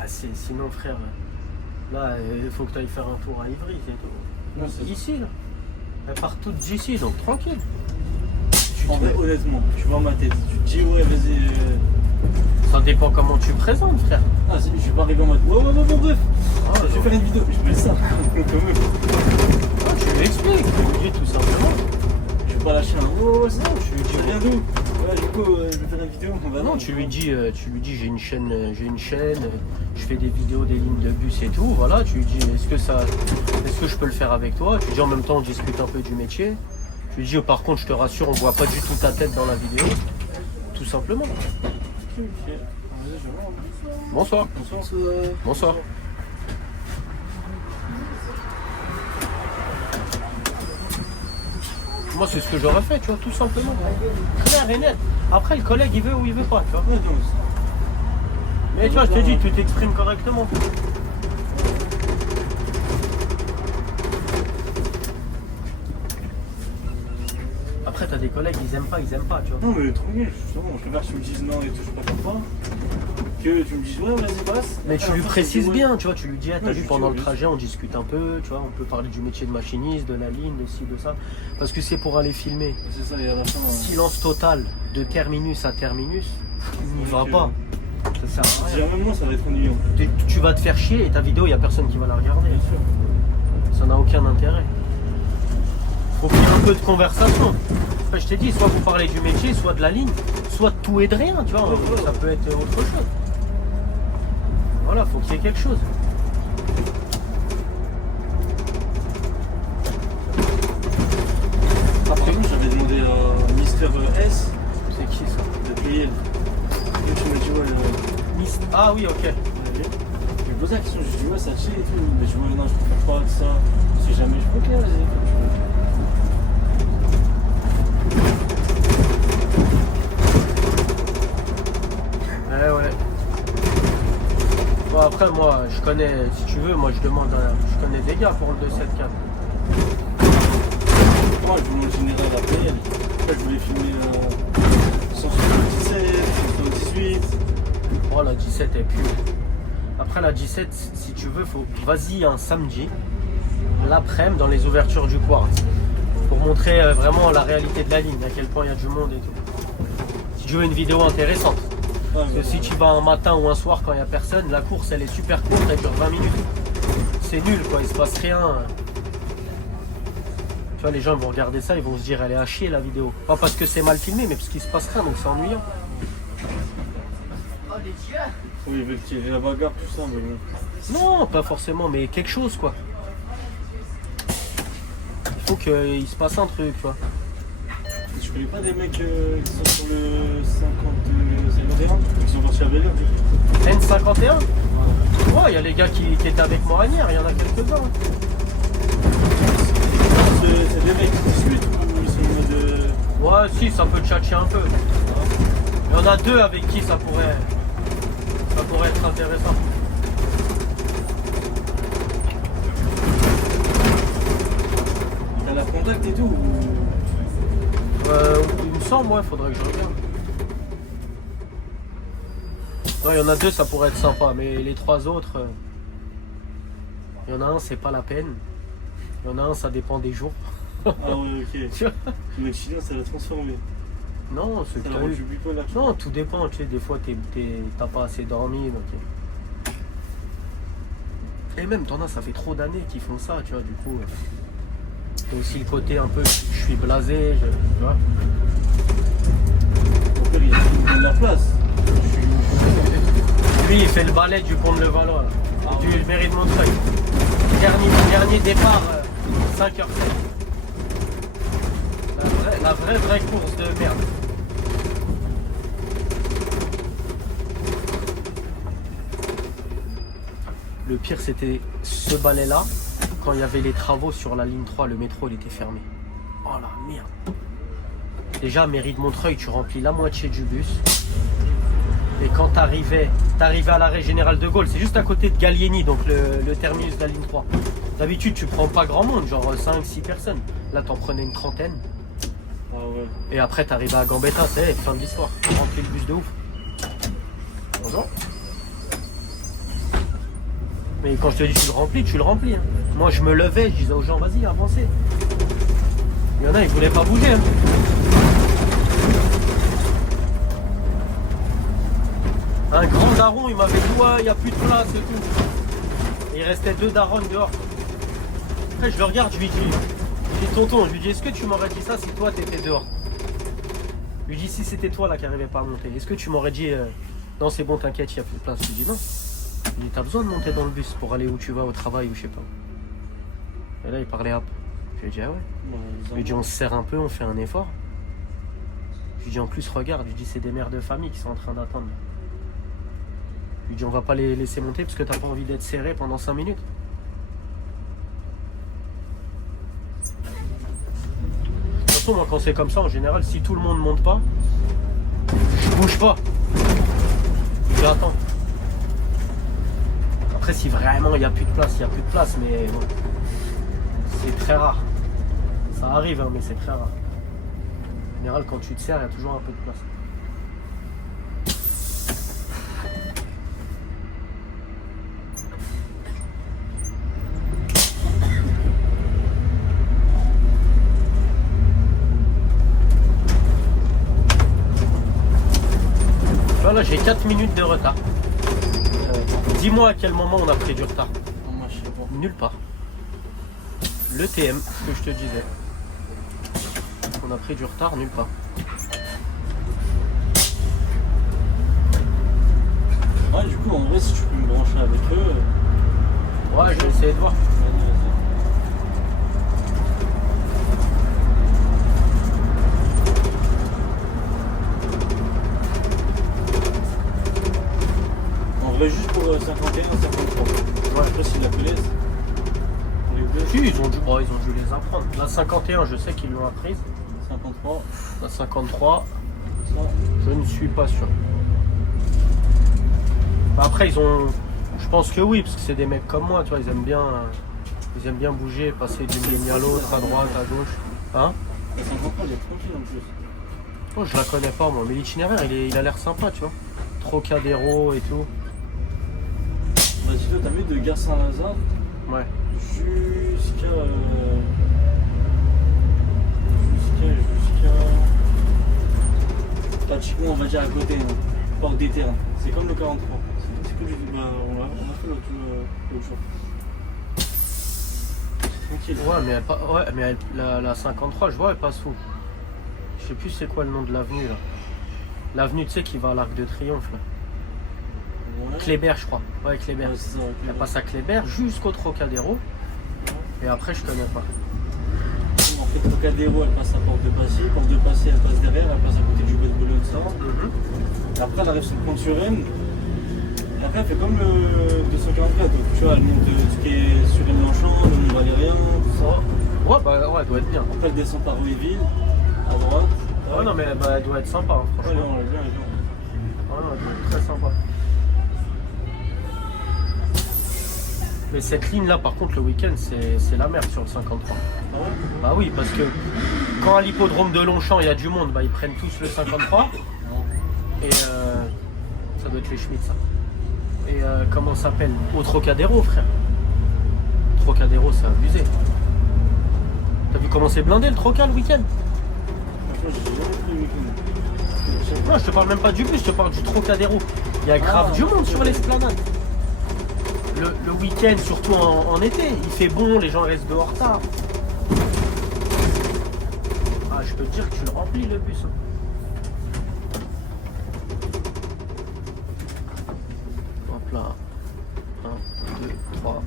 Ah, sinon, frère, là, il faut que tu ailles faire un tour à Ivry, c'est tout. Non, c'est Ici, là. Elles partent toutes d'ici, donc tranquille. En vrai, honnêtement, tu vois ma tête. Tu te dis, ouais, vas-y. Ça dépend comment tu présentes, frère. Ah, je vais pas arriver en mode. Ouais, bref. Ah, Je vais faire une vidéo. Je mets ça. Quand même. Ah, tu lui expliques, tu lui dis tout simplement. Je vais pas lâcher un. Oh, c'est Non, tu lui dis. ça vient d'où? Ouais, du coup, je vais faire une vidéo. Bah Non, tu lui dis, j'ai une chaîne, je fais des vidéos, des lignes de bus et tout. Voilà, tu lui dis, est-ce que je peux le faire avec toi? Tu lui dis en même temps, on discute un peu du métier. Tu lui dis, oh, par contre, je te rassure, on voit pas du tout ta tête dans la vidéo. Tout simplement. Ok. Vas-y, je vais voir. Bonsoir. Bonsoir. Bonsoir. Moi, c'est ce que j'aurais fait, tu vois, tout simplement. Clair et net. Après, le collègue, il veut ou il veut pas, tu vois. Ouais, non, Mais tu vois, je te dis, tu t'exprimes correctement. Après, t'as des collègues, ils aiment pas, tu vois. Non, mais tranquille, justement, je préfère que tu me dises non et tout, je préfère pas. Que tu me dises ouais, vas-y, passe. Mais tu lui Après, précises ouais. bien, tu vois, tu lui dis, ah, t'as Ouais, vu, je pendant dis, le oui. trajet, on discute un peu, tu vois, on peut parler du métier de machiniste, de la ligne, de ci, de ça. Parce que c'est pour aller filmer. C'est ça, et à la fin. Silence total, de terminus à terminus, il n'y va donc, pas. Ça sert à rien. Déjà, même moi, ça va être ennuyant. Tu vas te faire chier et ta vidéo, il n'y a personne qui va la regarder. Bien sûr. Ça n'a aucun intérêt. Faut qu'il y ait un peu de conversation. Enfin, je t'ai dit, soit vous parlez du métier, soit de la ligne, soit de tout et de rien, tu vois. Ça peut être autre chose. Voilà, faut qu'il y ait quelque chose. Par contre, j'avais demandé à Mister S C'est qui ça? de payer. Et tu m'as dit, ouais, Ah oui, ok. je lui ai posé la question, je lui ai dit, ouais, ça chill et tout. Mais je dis, ouais, non, je préfère pas de ça. Si jamais je peux, ok, vas-y, comme tu veux. Ouais. Bon, après, moi, je connais, si tu veux, moi, je connais des gars pour le 274. Moi, je voulais le général après. Après, je voulais filmer 177, 118. Oh, la 17 est plus. Après, la 17, si tu veux, vas-y un samedi, l'après-midi, dans les ouvertures du Quartz, pour montrer vraiment la réalité de la ligne, à quel point il y a du monde et tout. Si tu veux une vidéo intéressante. Parce que si tu vas un matin ou un soir quand il n'y a personne, la course elle est super courte, elle dure 20 minutes. C'est nul quoi, il se passe rien. Tu vois, les gens vont regarder ça, ils vont se dire elle est à chier la vidéo. Pas parce que c'est mal filmé, mais parce qu'il se passe rien, donc c'est ennuyant. Oui, il veut qu'il y ait la bagarre, tout ça, mais bon. Non, pas forcément, mais quelque chose quoi. Il faut qu'il se passe un truc, tu vois. Tu connais pas des mecs qui sont sur le 51, qui sont partis à Bel Air, N51 Ouais, il y a les gars qui étaient avec moi hier, il y en a quelques-uns. c'est des mecs qui discutent ou ils sont en mode. Ouais, si, ça peut tchatcher un peu. Il y en a deux avec qui ça pourrait être intéressant. Elle a contact et tout ou... Il me semble, ouais, faudrait que je regarde. Ouais, il y en a deux, ça pourrait être sympa, mais les trois autres, il y en a un, c'est pas la peine. Il y en a un, ça dépend des jours. Ah ouais, ok. Tu vois Le mec chilien, ça l'a transformé. Non, c'est Ça l'a que rendu bipolaire. non, tout dépend, tu sais, des fois t'as pas assez dormi, donc... Et même, t'en as, ça fait trop d'années qu'ils font ça, tu vois, du coup... T'as aussi le côté un peu, je suis blasé, tu vois. Mon père, il a de la place. Lui, il fait le balai du pont de Levallois, là. Du mairie de Montreuil. Dernier départ, 5h07. La vraie course de merde. Le pire, c'était ce balai-là. Quand il y avait les travaux sur la ligne 3, le métro, il était fermé. Oh la merde. Déjà, mairie de Montreuil, tu remplis la moitié du bus. Et quand t'arrivais à l'arrêt Général de Gaulle, c'est juste à côté de Gallieni, donc le terminus de la ligne 3. D'habitude, tu prends pas grand monde, genre 5-6 personnes. Là, t'en prenais une trentaine. Ah ouais. Et après, t'arrivais à Gambetta, c'est fin de l'histoire. Tu remplis le bus de ouf. Bonjour. Mais quand je te dis tu le remplis. Hein. Moi, je me levais, je disais aux gens, vas-y, avancez. Il y en a, ils voulaient pas bouger. Hein. Un grand daron, il m'avait dit, ouais, il n'y a plus de place et tout. Et il restait 2 darons dehors. Après, je le regarde, je lui dis, tonton, je lui dis, est-ce que tu m'aurais dit ça si toi, t'étais dehors? Je lui dis, si c'était toi là qui n'arrivais pas à monter, est-ce que tu m'aurais dit, non, c'est bon, t'inquiète, il n'y a plus de place? Je lui dis, non. Je lui dis, t'as besoin de monter dans le bus pour aller où tu vas, au travail ou je sais pas. Et là, il parlait hop. Je lui ai dit, ah ouais. Je lui ai dit, on se serre un peu, on fait un effort. Je lui dis, en plus, regarde, je lui dis, c'est des mères de famille qui sont en train d'attendre. Je lui dis, on va pas les laisser monter parce que t'as pas envie d'être serré pendant 5 minutes. De toute façon, moi, quand c'est comme ça, en général, si tout le monde monte pas, je bouge pas. J'attends. Après, si vraiment il n'y a plus de place, il n'y a plus de place, mais bon, c'est très rare. Ça arrive, hein, mais c'est très rare. général, quand tu te sers, il y a toujours un peu de place. Voilà, j'ai 4 minutes de retard. Dis-moi à quel moment on a pris du retard. Non, moi je sais pas. Nulle part. Le TM, ce que je te disais. On a pris du retard nulle part. Ouais, du coup, en vrai, si tu peux me brancher avec eux. Ouais, je vais essayer de voir. Vas-y, vas-y. En vrai, juste pour 51, 53. Ouais. Après, s'ils la connaissent. Les deux. Si, ils ont dû les apprendre. La 51, je sais qu'ils l'ont apprise. 53. La 53, Ça. je ne suis pas sûr. Bah après, ils ont. Je pense que oui, parce que c'est des mecs comme moi, tu vois, ils aiment bien bouger, passer d'une ligne à l'autre, à droite, à gauche. Hein? La 53, elle est tranquille en plus. Oh, je la connais pas moi, mais l'itinéraire il a l'air sympa, tu vois. Trocadéro et tout. Vas-y, toi, t'as mis de Gare Saint-Lazare Ouais. jusqu'à. Pratiquement, on va dire à côté, hein. Porte des terrains. C'est comme le 43. C'est que du. Bah, on a fait l'autre jour. Tranquille. Ouais, mais la 53, je vois, elle passe où? Je sais plus c'est quoi le nom de l'avenue là. L'avenue, tu sais, qui va à l'Arc de Triomphe là. Ouais. Kléber, je crois. Ouais, Kléber. Ouais, c'est ça, ok. Elle passe à Kléber jusqu'au Trocadéro. Et après, je connais pas. En fait, Trocadéro, elle passe à Porte de Passy. Porte de Passy, elle passe derrière, elle passe à côté du Boulogne Centre. Et après, elle arrive sur le Pont-sur-Aisne. Et après, elle fait comme le 244. Donc, tu vois, elle monte ce qui est sur les Longchamp, le Mont Valérien, tout ça. Ouais, bah ouais, elle doit être bien. Après, elle descend par Louisville, à droite. Ouais, non, mais elle doit être sympa, hein, Ouais, franchement. non, elle est bien, elle est bien. Ouais, elle doit être très sympa. Mais cette ligne là, par contre, le week-end, c'est la merde sur le 53. Ah ouais? Bah oui, parce que quand à l'hippodrome de Longchamp il y a du monde, bah ils prennent tous le 53. Et ça doit être les Schmitt, ça. Et comment ça s'appelle? Au Trocadéro, frère. Trocadéro, c'est abusé. T'as vu comment c'est blindé le Troca le week-end? Franchement, j'ai jamais pris le week-end. Non, je te parle même pas du bus, je te parle du Trocadéro. Il y a grave du monde sur l'esplanade. Le week-end, surtout en été, il fait bon, les gens restent dehors tard. Ah, je peux te dire que tu le remplis le bus. Hop là. 1, 2, 3.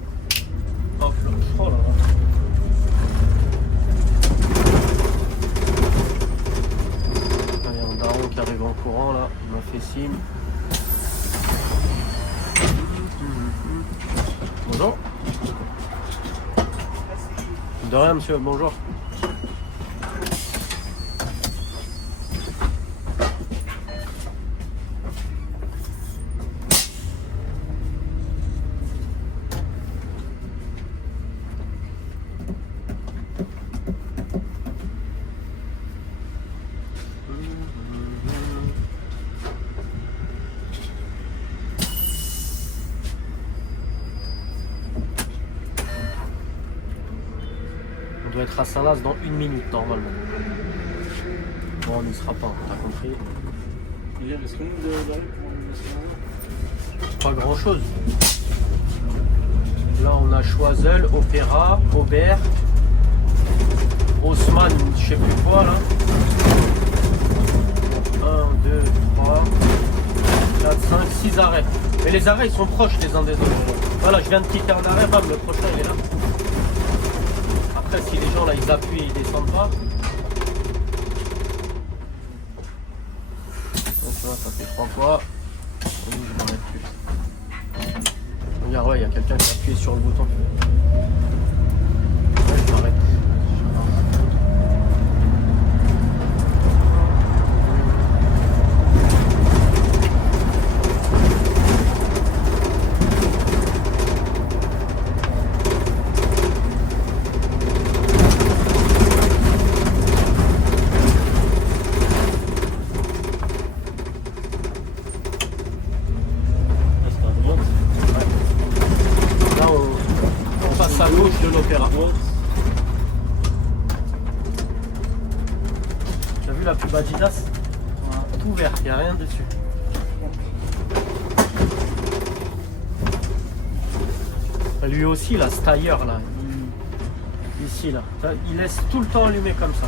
Hop là. Oh là là. Allez, un daron qui arrive en courant là, il m'a fait signe. Bonjour. De rien, monsieur, bonjour. On doit être à Saint-Laz dans 1 minute normalement. Bon, on n'y sera pas, t'as compris. Il reste combien d'arrêts pour le Pas grand chose. Là on a Choiseul, Opéra, Aubert, Haussmann, je sais plus quoi là. 1, 2, 3, 4, 5, 6 arrêts. Mais les arrêts ils sont proches les uns des autres. Voilà, je viens de quitter un arrêt, bam, le prochain il est là. Après si les gens là ils appuient et ils descendent pas. Donc tu vois, ça fait 3 fois. Oui, je vais en mettre plus. Regarde, ouais, il y a quelqu'un qui a appuyé sur le bouton. Ouais, je m'arrête. à gauche de l'opéra. droite. Tu as vu la pub Adidas? Tout vert, il n'y a rien dessus. Lui aussi, là, ce tailleur, là. Ici, là. Il laisse tout le temps allumé comme ça.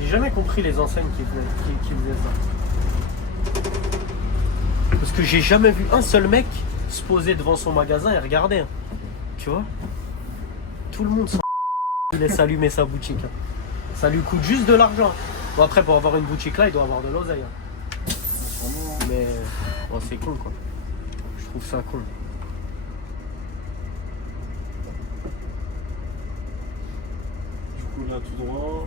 J'ai jamais compris les enseignes qui faisaient ça. Parce que j'ai jamais vu un seul mec se poser devant son magasin et regarder. Hein. Tu vois? Tout le monde s'en il laisse allumer sa boutique. Hein. Ça lui coûte juste de l'argent. Bon après pour avoir une boutique là, il doit avoir de l'oseille. Hein. Mais bon, c'est con quoi. Je trouve ça con. Du coup là tout droit.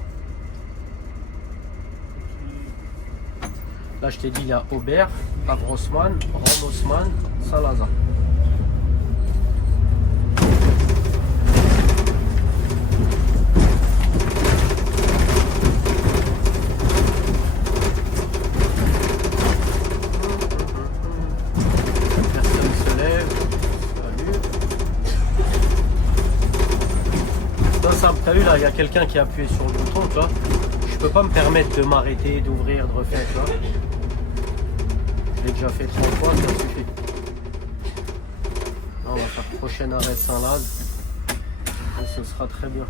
Là je t'ai dit il y a Aubert, Havre Haussmann, Rome Haussmann, Saint-Lazare. T'as vu là, il y a quelqu'un qui a appuyé sur le bouton, tu vois. Je peux pas me permettre de m'arrêter, d'ouvrir, de refaire, tu vois. Je l'ai déjà fait 3 fois, ça suffit. Là, on va faire prochain arrêt Saint-Laz. Et ce sera très bien.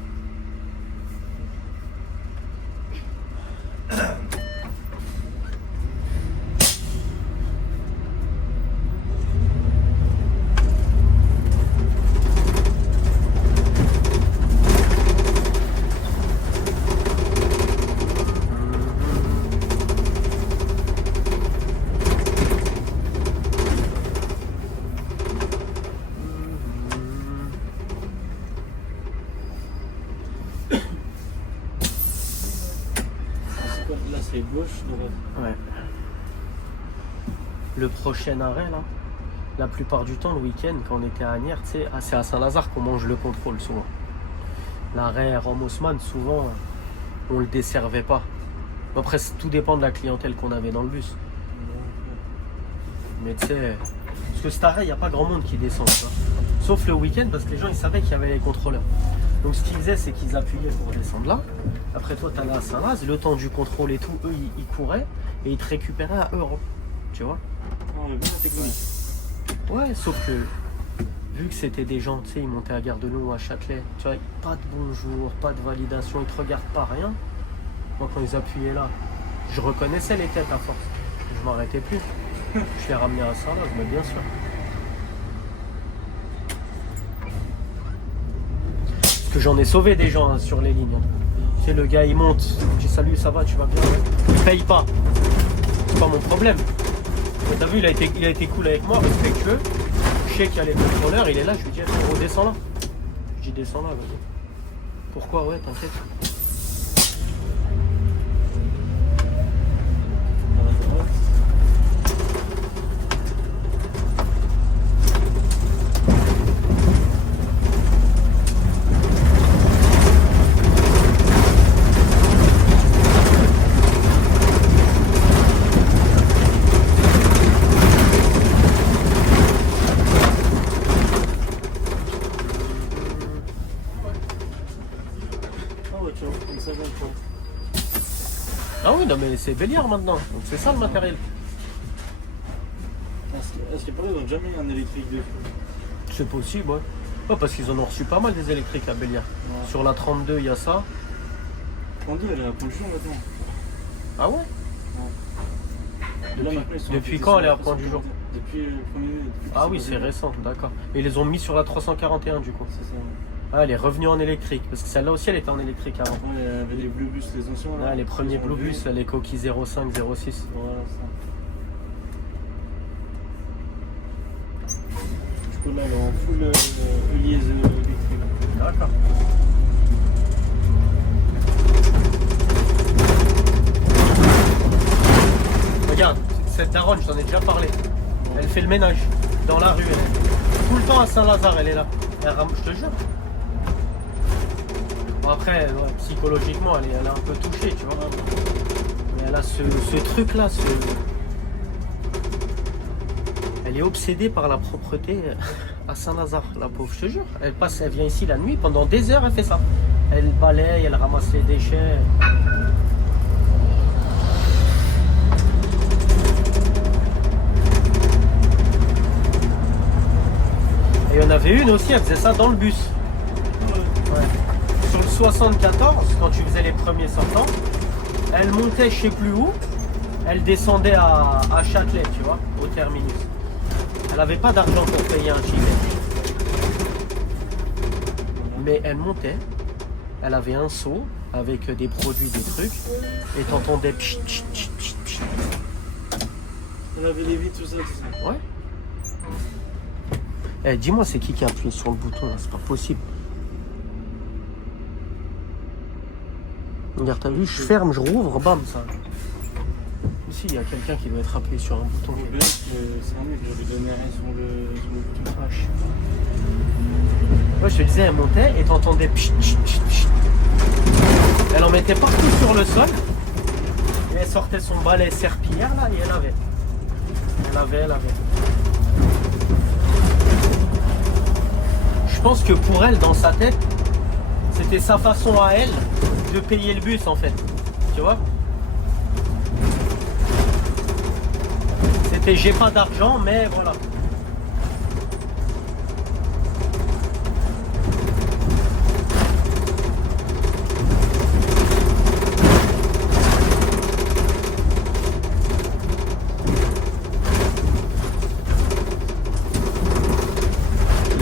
Là c'est gauche, droite. Ouais. Le prochain arrêt là, la plupart du temps le week-end quand on était à Agnières, tu sais, c'est à Saint-Lazare qu'on mange le contrôle souvent. L'arrêt Rome Haussmann, souvent on le desservait pas. Après tout dépend de la clientèle qu'on avait dans le bus. Mais tu sais, parce que cet arrêt, il n'y a pas grand monde qui descend, tu vois. Sauf le week-end parce que les gens ils savaient qu'il y avait les contrôleurs. Donc ce qu'ils faisaient, c'est qu'ils appuyaient pour descendre là. Après toi, tu allais à Saint-Laz, le temps du contrôle et tout, eux, ils couraient et ils te récupéraient à €. Tu vois? On est bien technique. Ouais, sauf que vu que c'était des gens, tu sais, ils montaient à Gare de Lyon ou à Châtelet, tu vois, pas de bonjour, pas de validation, ils te regardent pas, rien. Moi, quand ils appuyaient là, je reconnaissais les têtes à force. Je m'arrêtais plus. Je les ramenais à Saint-Laz, mais bien sûr. Que j'en ai sauvé des gens hein, sur les lignes. Tu sais, le gars il monte, je dis salut, ça va, tu vas bien. Il paye pas. C'est pas mon problème. Mais t'as vu, il a été cool avec moi, respectueux. Je sais qu'il y a les contrôleurs, il est là, je lui dis attends, redescends là. Je dis descends là, vas-y. Pourquoi? Ouais, t'inquiète. À la droite. Ah oui, non mais c'est Béliard maintenant, donc c'est ça le matériel. Est-ce qu'il paraît qu'ils n'ont jamais un électrique dessus? C'est possible, ouais. Ouais, parce qu'ils en ont reçu pas mal des électriques à Béliard. Ouais. Sur la 32, il y a ça. On dit elle est à Pointe-du-Jour maintenant. Ah ouais? Et là, maintenant, ils sont depuis appliqués quand sur elle est la à Pointe-du-Jour? Depuis le 1er mai. Ah oui, c'est récent, d'accord. Et ils les ont mis sur la 341 du coup. C'est ça. Ah, elle est revenue en électrique, parce que celle-là aussi elle était en électrique avant. Ouais, il y avait les Blue Bus, les anciens. Ah, là, les premiers ils ont Blue enlevés. Bus, les coquilles 05, 06. Voilà, ça. Du coup, là, elle est en full liaise électrique. D'accord. Regarde, cette daronne, je t'en ai déjà parlé. Elle fait le ménage dans la rue. Elle est tout le temps à Saint-Lazare, elle est là. Je te jure. Bon, après, ouais, psychologiquement, elle est un peu touchée, tu vois. Mais elle a ce truc-là, elle Elle est obsédée par la propreté à Saint-Lazare, la pauvre, je te jure. Elle vient ici la nuit, pendant des heures, elle fait ça. Elle balaye, elle ramasse les déchets. Et il y en avait une aussi, elle faisait ça dans le bus. Ouais. Sur le 74, quand tu faisais les premiers sortants, elle montait je sais plus où, elle descendait à Châtelet, tu vois, au terminus. Elle n'avait pas d'argent pour payer un gilet. Mais elle montait, elle avait un seau avec des produits, des trucs, et t'entendais pchit, pchit, pchit, pchit, pchit. Elle avait les vitres, tout ça, tout ça. Ouais. Eh, dis-moi, c'est qui a appuyé sur le bouton là? C'est pas possible. Regarde, t'as vu, je ferme, je rouvre, bam, ça. Ici, il y a quelqu'un qui doit être appuyé sur un bouton. C'est un mec, j'avais donné rien sur le bouton. Vache. Ouais, je te disais, elle montait et t'entendais pchit, pchit, pchit, pchit. Elle en mettait partout sur le sol. Et elle sortait son balai serpillière là et elle avait. Elle avait. Je pense que pour elle, dans sa tête, c'était sa façon à elle de payer le bus en fait. Tu vois? C'était j'ai pas d'argent, mais voilà.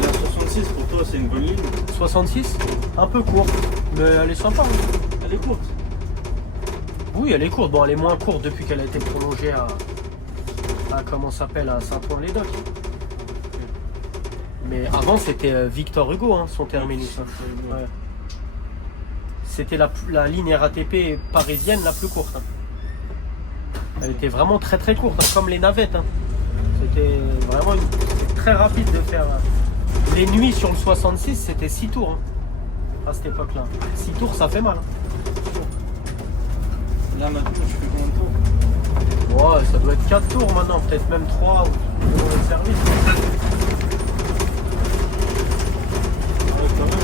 La 66 pour toi, c'est une bonne ligne. 66, un peu court, mais elle est sympa. Oui. Elle est courte. Oui, elle est courte. Bon, elle est moins courte depuis qu'elle a été prolongée à comment ça s'appelle, à Saint-Ouen-les-Docks. Mais avant, c'était Victor Hugo, hein, son terminus. Hein. Ouais. C'était la ligne RATP parisienne la plus courte. Hein. Elle était vraiment très très courte, hein, comme les navettes. Hein. C'était vraiment c'était très rapide de faire. Les nuits sur le 66, c'était 6 tours. Hein, à cette époque-là. 6 tours, ça fait mal. Hein. Là maintenant, je fais combien de tours? Ouais, ça doit être 4 tours maintenant, peut-être même 3 ou le service. Ouais, quand même.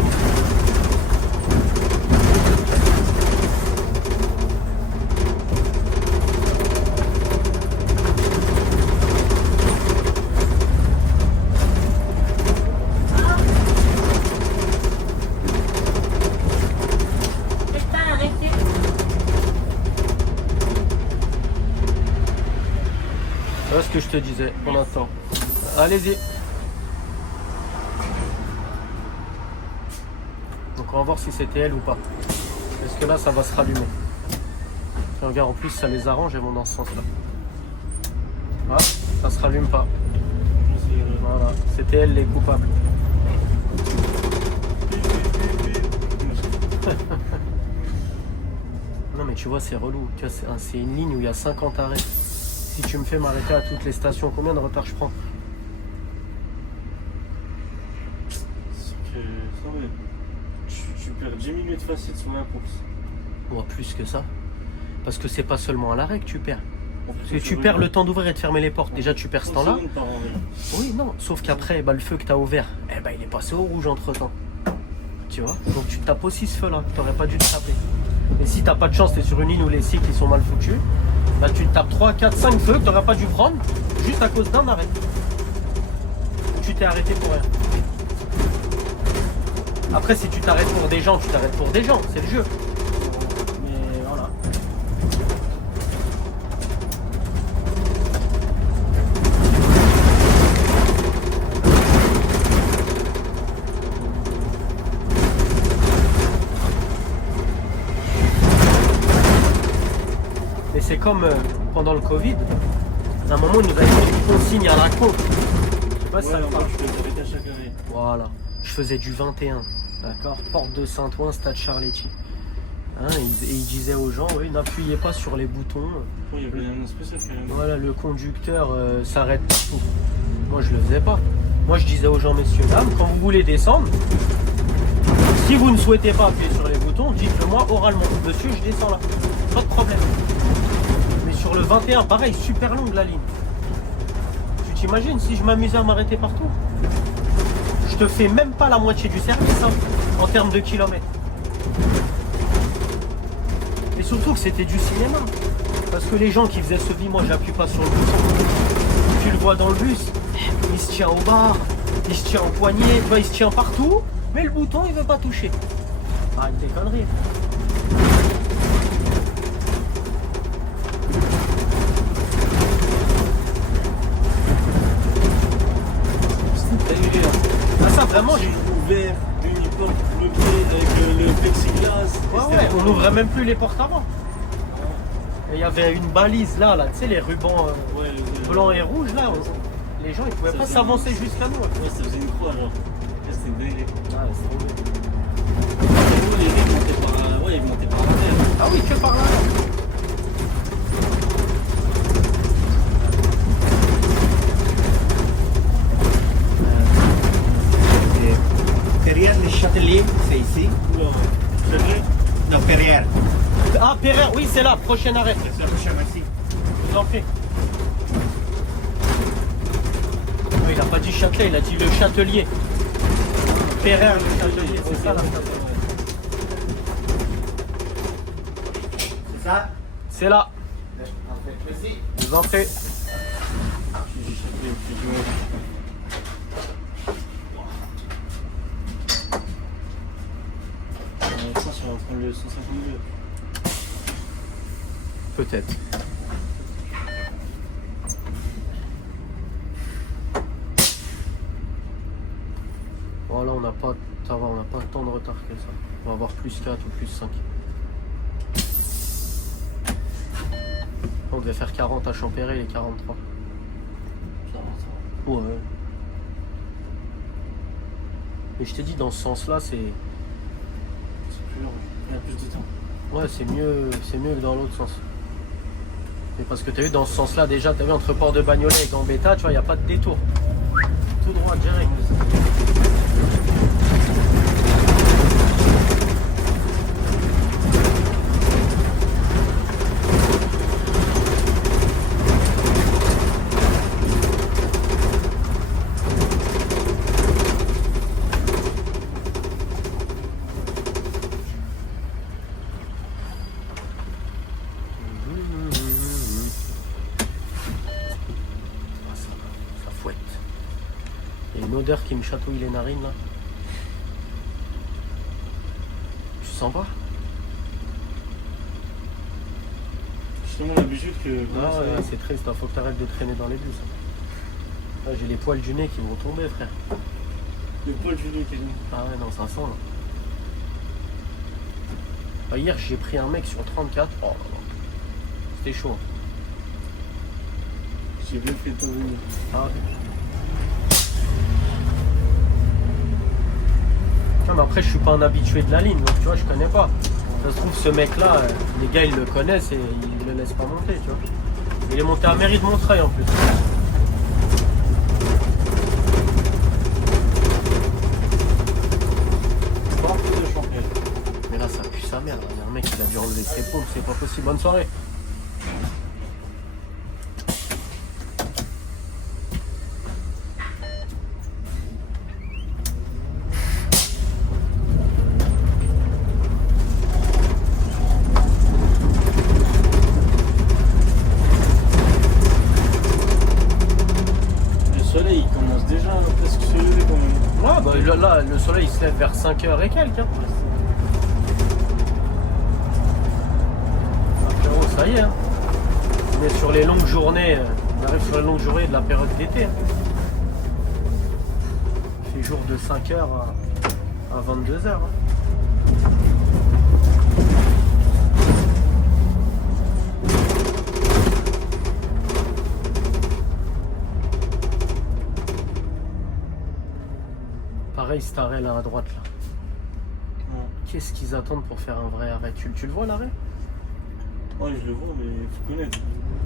Voilà ce que je te disais, on attend. Allez-y. Donc on va voir si c'était elle ou pas. Parce que là ça va se rallumer. Et regarde, en plus ça les arrange, elles vont dans ce sens là. Ah, ça se rallume pas. Voilà, c'était elle les coupables. Non mais tu vois c'est relou, tu vois, c'est une ligne où il y a 50 arrêts. Si tu me fais m'arrêter à toutes les stations, combien de retard je prends? C'est que, ça, ouais. Tu perds 10 minutes faciles sur la course. Ou plus que ça. Parce que c'est pas seulement à l'arrêt que tu perds. Parce que tu veux perds dire. le temps d'ouvrir et de fermer les portes. Déjà tu perds ce temps-là. Oui, non. Sauf qu'après, bah, le feu que tu as ouvert, il est passé au rouge entre temps. Tu vois? Donc tu tapes aussi ce feu-là. Tu n'aurais pas dû te taper. Et si t'as pas de chance, tu es sur une ligne où les cycles ils sont mal foutus, bah tu te tapes 3, 4, 5 feux que tu n'aurais pas dû prendre juste à cause d'un arrêt. Tu t'es arrêté pour rien. Après, si tu t'arrêtes pour des gens, tu t'arrêtes pour des gens. C'est le jeu. Mais voilà. Et c'est comme pendant le Covid, à un moment, ils nous avaient mis une consigne à la con. Je sais pas si ça te parle. Tu peux t'arrêter à chaque arrêt. Voilà. Je faisais du 21, d'accord? Porte de Saint-Ouen, stade Charletti. Hein, et il disait aux gens, oui, n'appuyez pas sur les boutons. Il y avait un spécial carrément. Voilà, le conducteur s'arrête partout. Moi, je le faisais pas. Moi, je disais aux gens, messieurs, dames, quand vous voulez descendre, si vous ne souhaitez pas appuyer sur les boutons, dites-le moi oralement. Monsieur, je descends là. Pas de problème. Mais sur le 21, pareil, super longue la ligne. Tu t'imagines si je m'amusais à m'arrêter partout? Je te fais même pas la moitié du service hein, en termes de kilomètres. Et surtout que c'était du cinéma. Parce que les gens qui faisaient ce vie, moi j'appuie pas sur le bouton. Tu le vois dans le bus, il se tient au bar, il se tient au poignet, il se tient partout, mais le bouton il veut pas toucher. Arrête tes conneries. Ah ça vraiment J'ai ouvert une porte bloquée avec le plexiglas. ouais, on n'ouvrait même plus les portes avant. Et il y avait une balise là, tu sais les rubans blancs et rouges là. Les gens ils pouvaient pas s'avancer jusqu'à nous. Ouais, ça faisait une croix alors. Là, c'était une dinguerie. Ah, c'est tombé. Les gars, ils montaient par l'arrière. Ah oui, que par là. Perrière, le Châtelier, c'est ici. Oula, c'est vrai? Non, Perrière. Ah, Pereire, oui, c'est là, prochain arrêt. C'est la prochaine, merci. Je vous en prie. Oui, il a pas dit Châtelet, il a dit le Châtelier. Pereire, le Châtelier, c'est ça là. C'est ça? C'est là. Parfait, merci. Je vous en prie. Je pense qu'on va prendre le 152. Peut-être. Voilà, on n'a pas, ça va, on n'a pas tant de retard que ça. On va avoir plus 4 ou plus 5. On devait faire 40 à Champéret et 43. Ça va. Ouais. Mais je t'ai dit, dans ce sens-là, c'est. C'est plus long. Il y a plus de temps. Ouais, c'est mieux que dans l'autre sens. Mais parce que tu as vu, dans ce sens-là, déjà, tu as vu, entre Port de Bagnolet et Gambetta, tu vois, il n'y a pas de détour. Tout droit, direct. Ça fouette. Il y a une odeur qui me chatouille les narines là. Tu sens pas? Justement l'habitude que. Ah ouais, c'est triste, il faut que tu arrêtes de traîner dans les bus. Ah, j'ai les poils du nez qui vont tomber, frère. Le poil du nez qui est là. Ah ouais, non, ça sent là. Ah, hier, j'ai pris un mec sur 34. Oh là là. C'était chaud. J'ai bien fait de venir. Ah ouais. Non, mais après, je suis pas un habitué de la ligne, donc tu vois, je connais pas. Ça se trouve, ce mec-là, les gars, ils le connaissent et ils le laissent pas monter, tu vois. Il est monté à Mairie de Montreuil en plus. Porte de Champéret. Mais là, ça pue sa merde. Il y a un mec qui a dû enlever ses pompes, c'est pas possible. Bonne soirée. Le soleil il commence déjà à presque se lever quand même. Ouais, bah là, le soleil il se lève vers 5h et quelques. Hein. Ah, frérot, ça y est. Hein. On est sur les longues journées. On arrive sur les longues journées de la période d'été. Hein. Il fait jour de 5h à 22h. Hein. Pareil, cet arrêt là à droite là. Ouais. Qu'est-ce qu'ils attendent pour faire un vrai arrêt? Tu le vois l'arrêt? Ouais, je le vois, mais il faut connaître.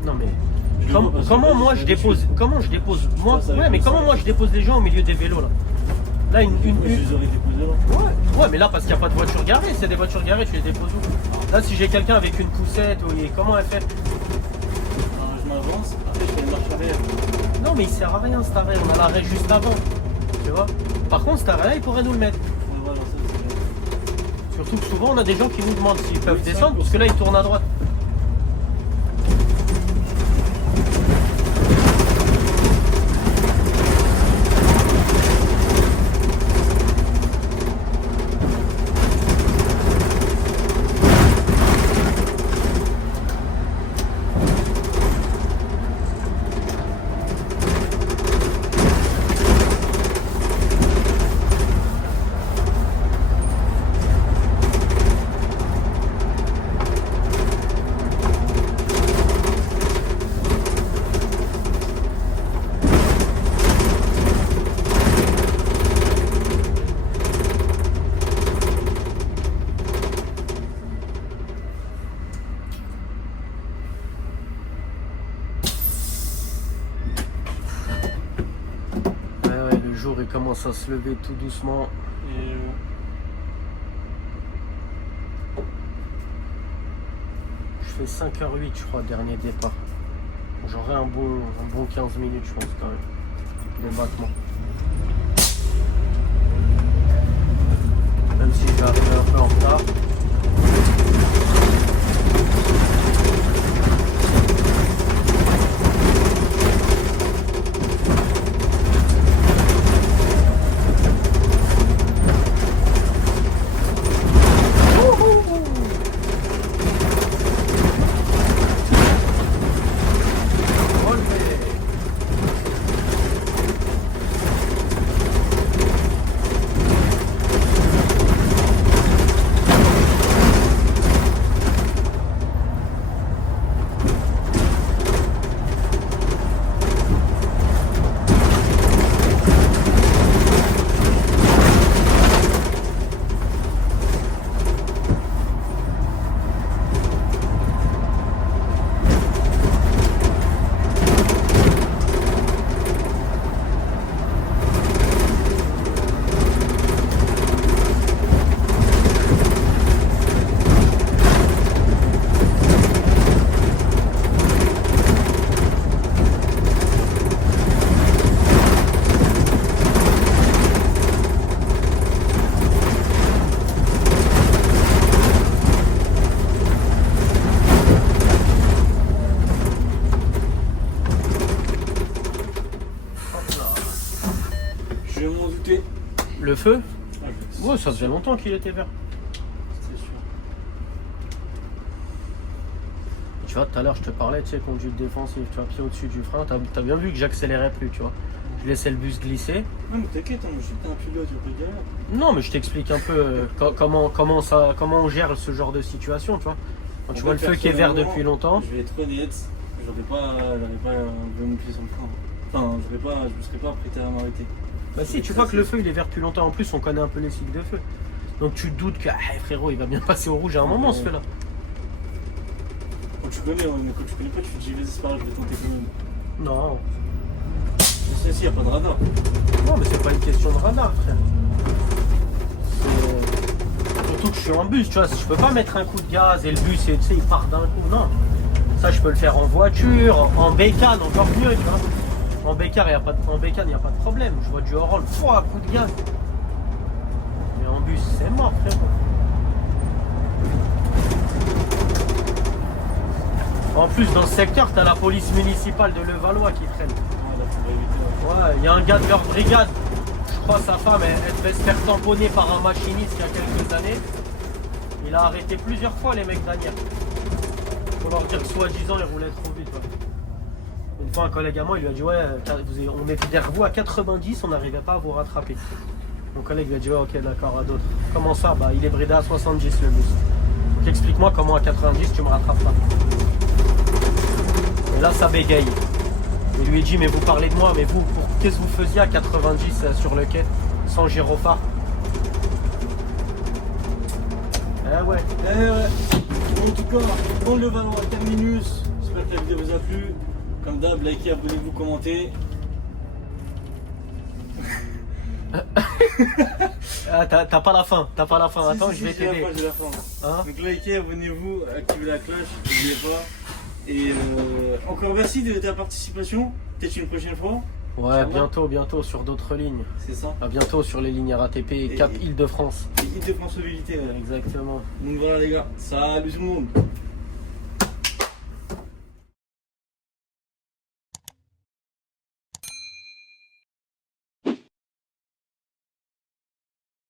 Non mais Je le vois parce que comment là, moi j'ai je dépose moi Ça, ça ouais mais va, comment ça. moi je dépose les gens au milieu des vélos là? Là Je les aurais déposés là. ouais mais là parce qu'il n'y a pas de voiture garée, s'il y a des voitures garées tu les déposes où? Là si j'ai quelqu'un avec une poussette ou comment elle fait? Alors, je m'avance, après je fais une marche arrière. Non, mais il sert à rien cet arrêt. On a l'arrêt juste avant. Tu vois. Par contre, cet arrêt-là, il pourrait nous le mettre. Ouais, voilà, ça c'est. Surtout que souvent, on a des gens qui nous demandent s'ils peuvent Oui, descendre, parce que là, ils tournent à droite. Ouais, le jour, il commence à se lever tout doucement. Et Je fais 5h08, je crois, dernier départ. J'aurai un bon 15 minutes, je pense, quand même, de battement. Même si je vais arriver un peu en retard. je m'en doutais. Le feu? Ouais, Ouais, ça faisait longtemps qu'il était vert. c'est sûr. Tu vois, tout à l'heure, je te parlais, tu sais, conduite défensive, tu vois, pied au-dessus du frein. T'as bien vu que j'accélérais plus, tu vois. Je laissais le bus glisser. Non, mais t'inquiète, hein, moi j'étais un pilote, y'a pas de galère. Non, mais je t'explique un peu comment on gère ce genre de situation, tu vois. Quand tu vois le feu qui est vert depuis longtemps. Je vais être honnête, j'aurais pas levé mon pied sur le frein. Enfin, je me serais pas prêté à m'arrêter. Bah si, tu vois que le feu il est vert depuis longtemps. En plus, on connaît un peu les cycles de feu. Donc tu te doutes que frérot, il va bien passer au rouge à un moment, ce feu là. Quand tu connais, hein, mais quand tu connais pas, tu te dis vas-y, c'est pas grave, je vais tenter quand même. Non. Mais si, y a pas de radar. Non, mais c'est pas une question de radar, frère. Surtout que je suis en bus, tu vois. Je peux pas mettre un coup de gaz et le bus, tu sais, il part d'un coup. Non. Ça, je peux le faire en voiture, en bécane, encore mieux, tu vois. En bécane, il n'y a pas de problème. Je vois du hors-roll, un coup de gaz. Mais en bus, c'est mort, frérot. En plus, dans ce secteur, t'as la police municipale de Levallois qui traîne. Ah, là, faut éviter. Ouais, il y a un gars de leur brigade. Je crois sa femme, elle devait se faire tamponner par un machiniste il y a quelques années. Il a arrêté plusieurs fois les mecs d'Anières. Pour leur dire que soi-disant, ils roulaient trop vite. Ouais. Une fois, un collègue à moi, il lui a dit ouais, on était derrière vous à 90, on n'arrivait pas à vous rattraper. Mon collègue lui a dit ouais, ok, d'accord, à d'autres. Comment ça? Bah, il est bridé à 70 le bus. Donc explique-moi comment à 90 tu me rattrapes pas. Et là, ça bégaye. Il lui a dit mais vous parlez de moi, mais vous, qu'est-ce que vous faisiez à 90 sur le quai sans gyrophare? Eh ouais. En tout cas, dans le Levallois terminus, j'espère que la vidéo vous a plu. Comme d'hab, likez, abonnez-vous, commentez. Ah, t'as pas la fin, attends, Si, je vais j'ai la t'aider. fin, j'ai la fin. Hein? Donc likez, abonnez-vous, activez la cloche, n'oubliez pas. Et encore merci de ta participation. peut-être une prochaine fois. Ouais, bientôt sur d'autres lignes. C'est ça. À bientôt sur les lignes RATP Cap Île-de-France. Et Île-de-France Mobilité, ouais. Exactement. Donc voilà les gars, salut tout le monde.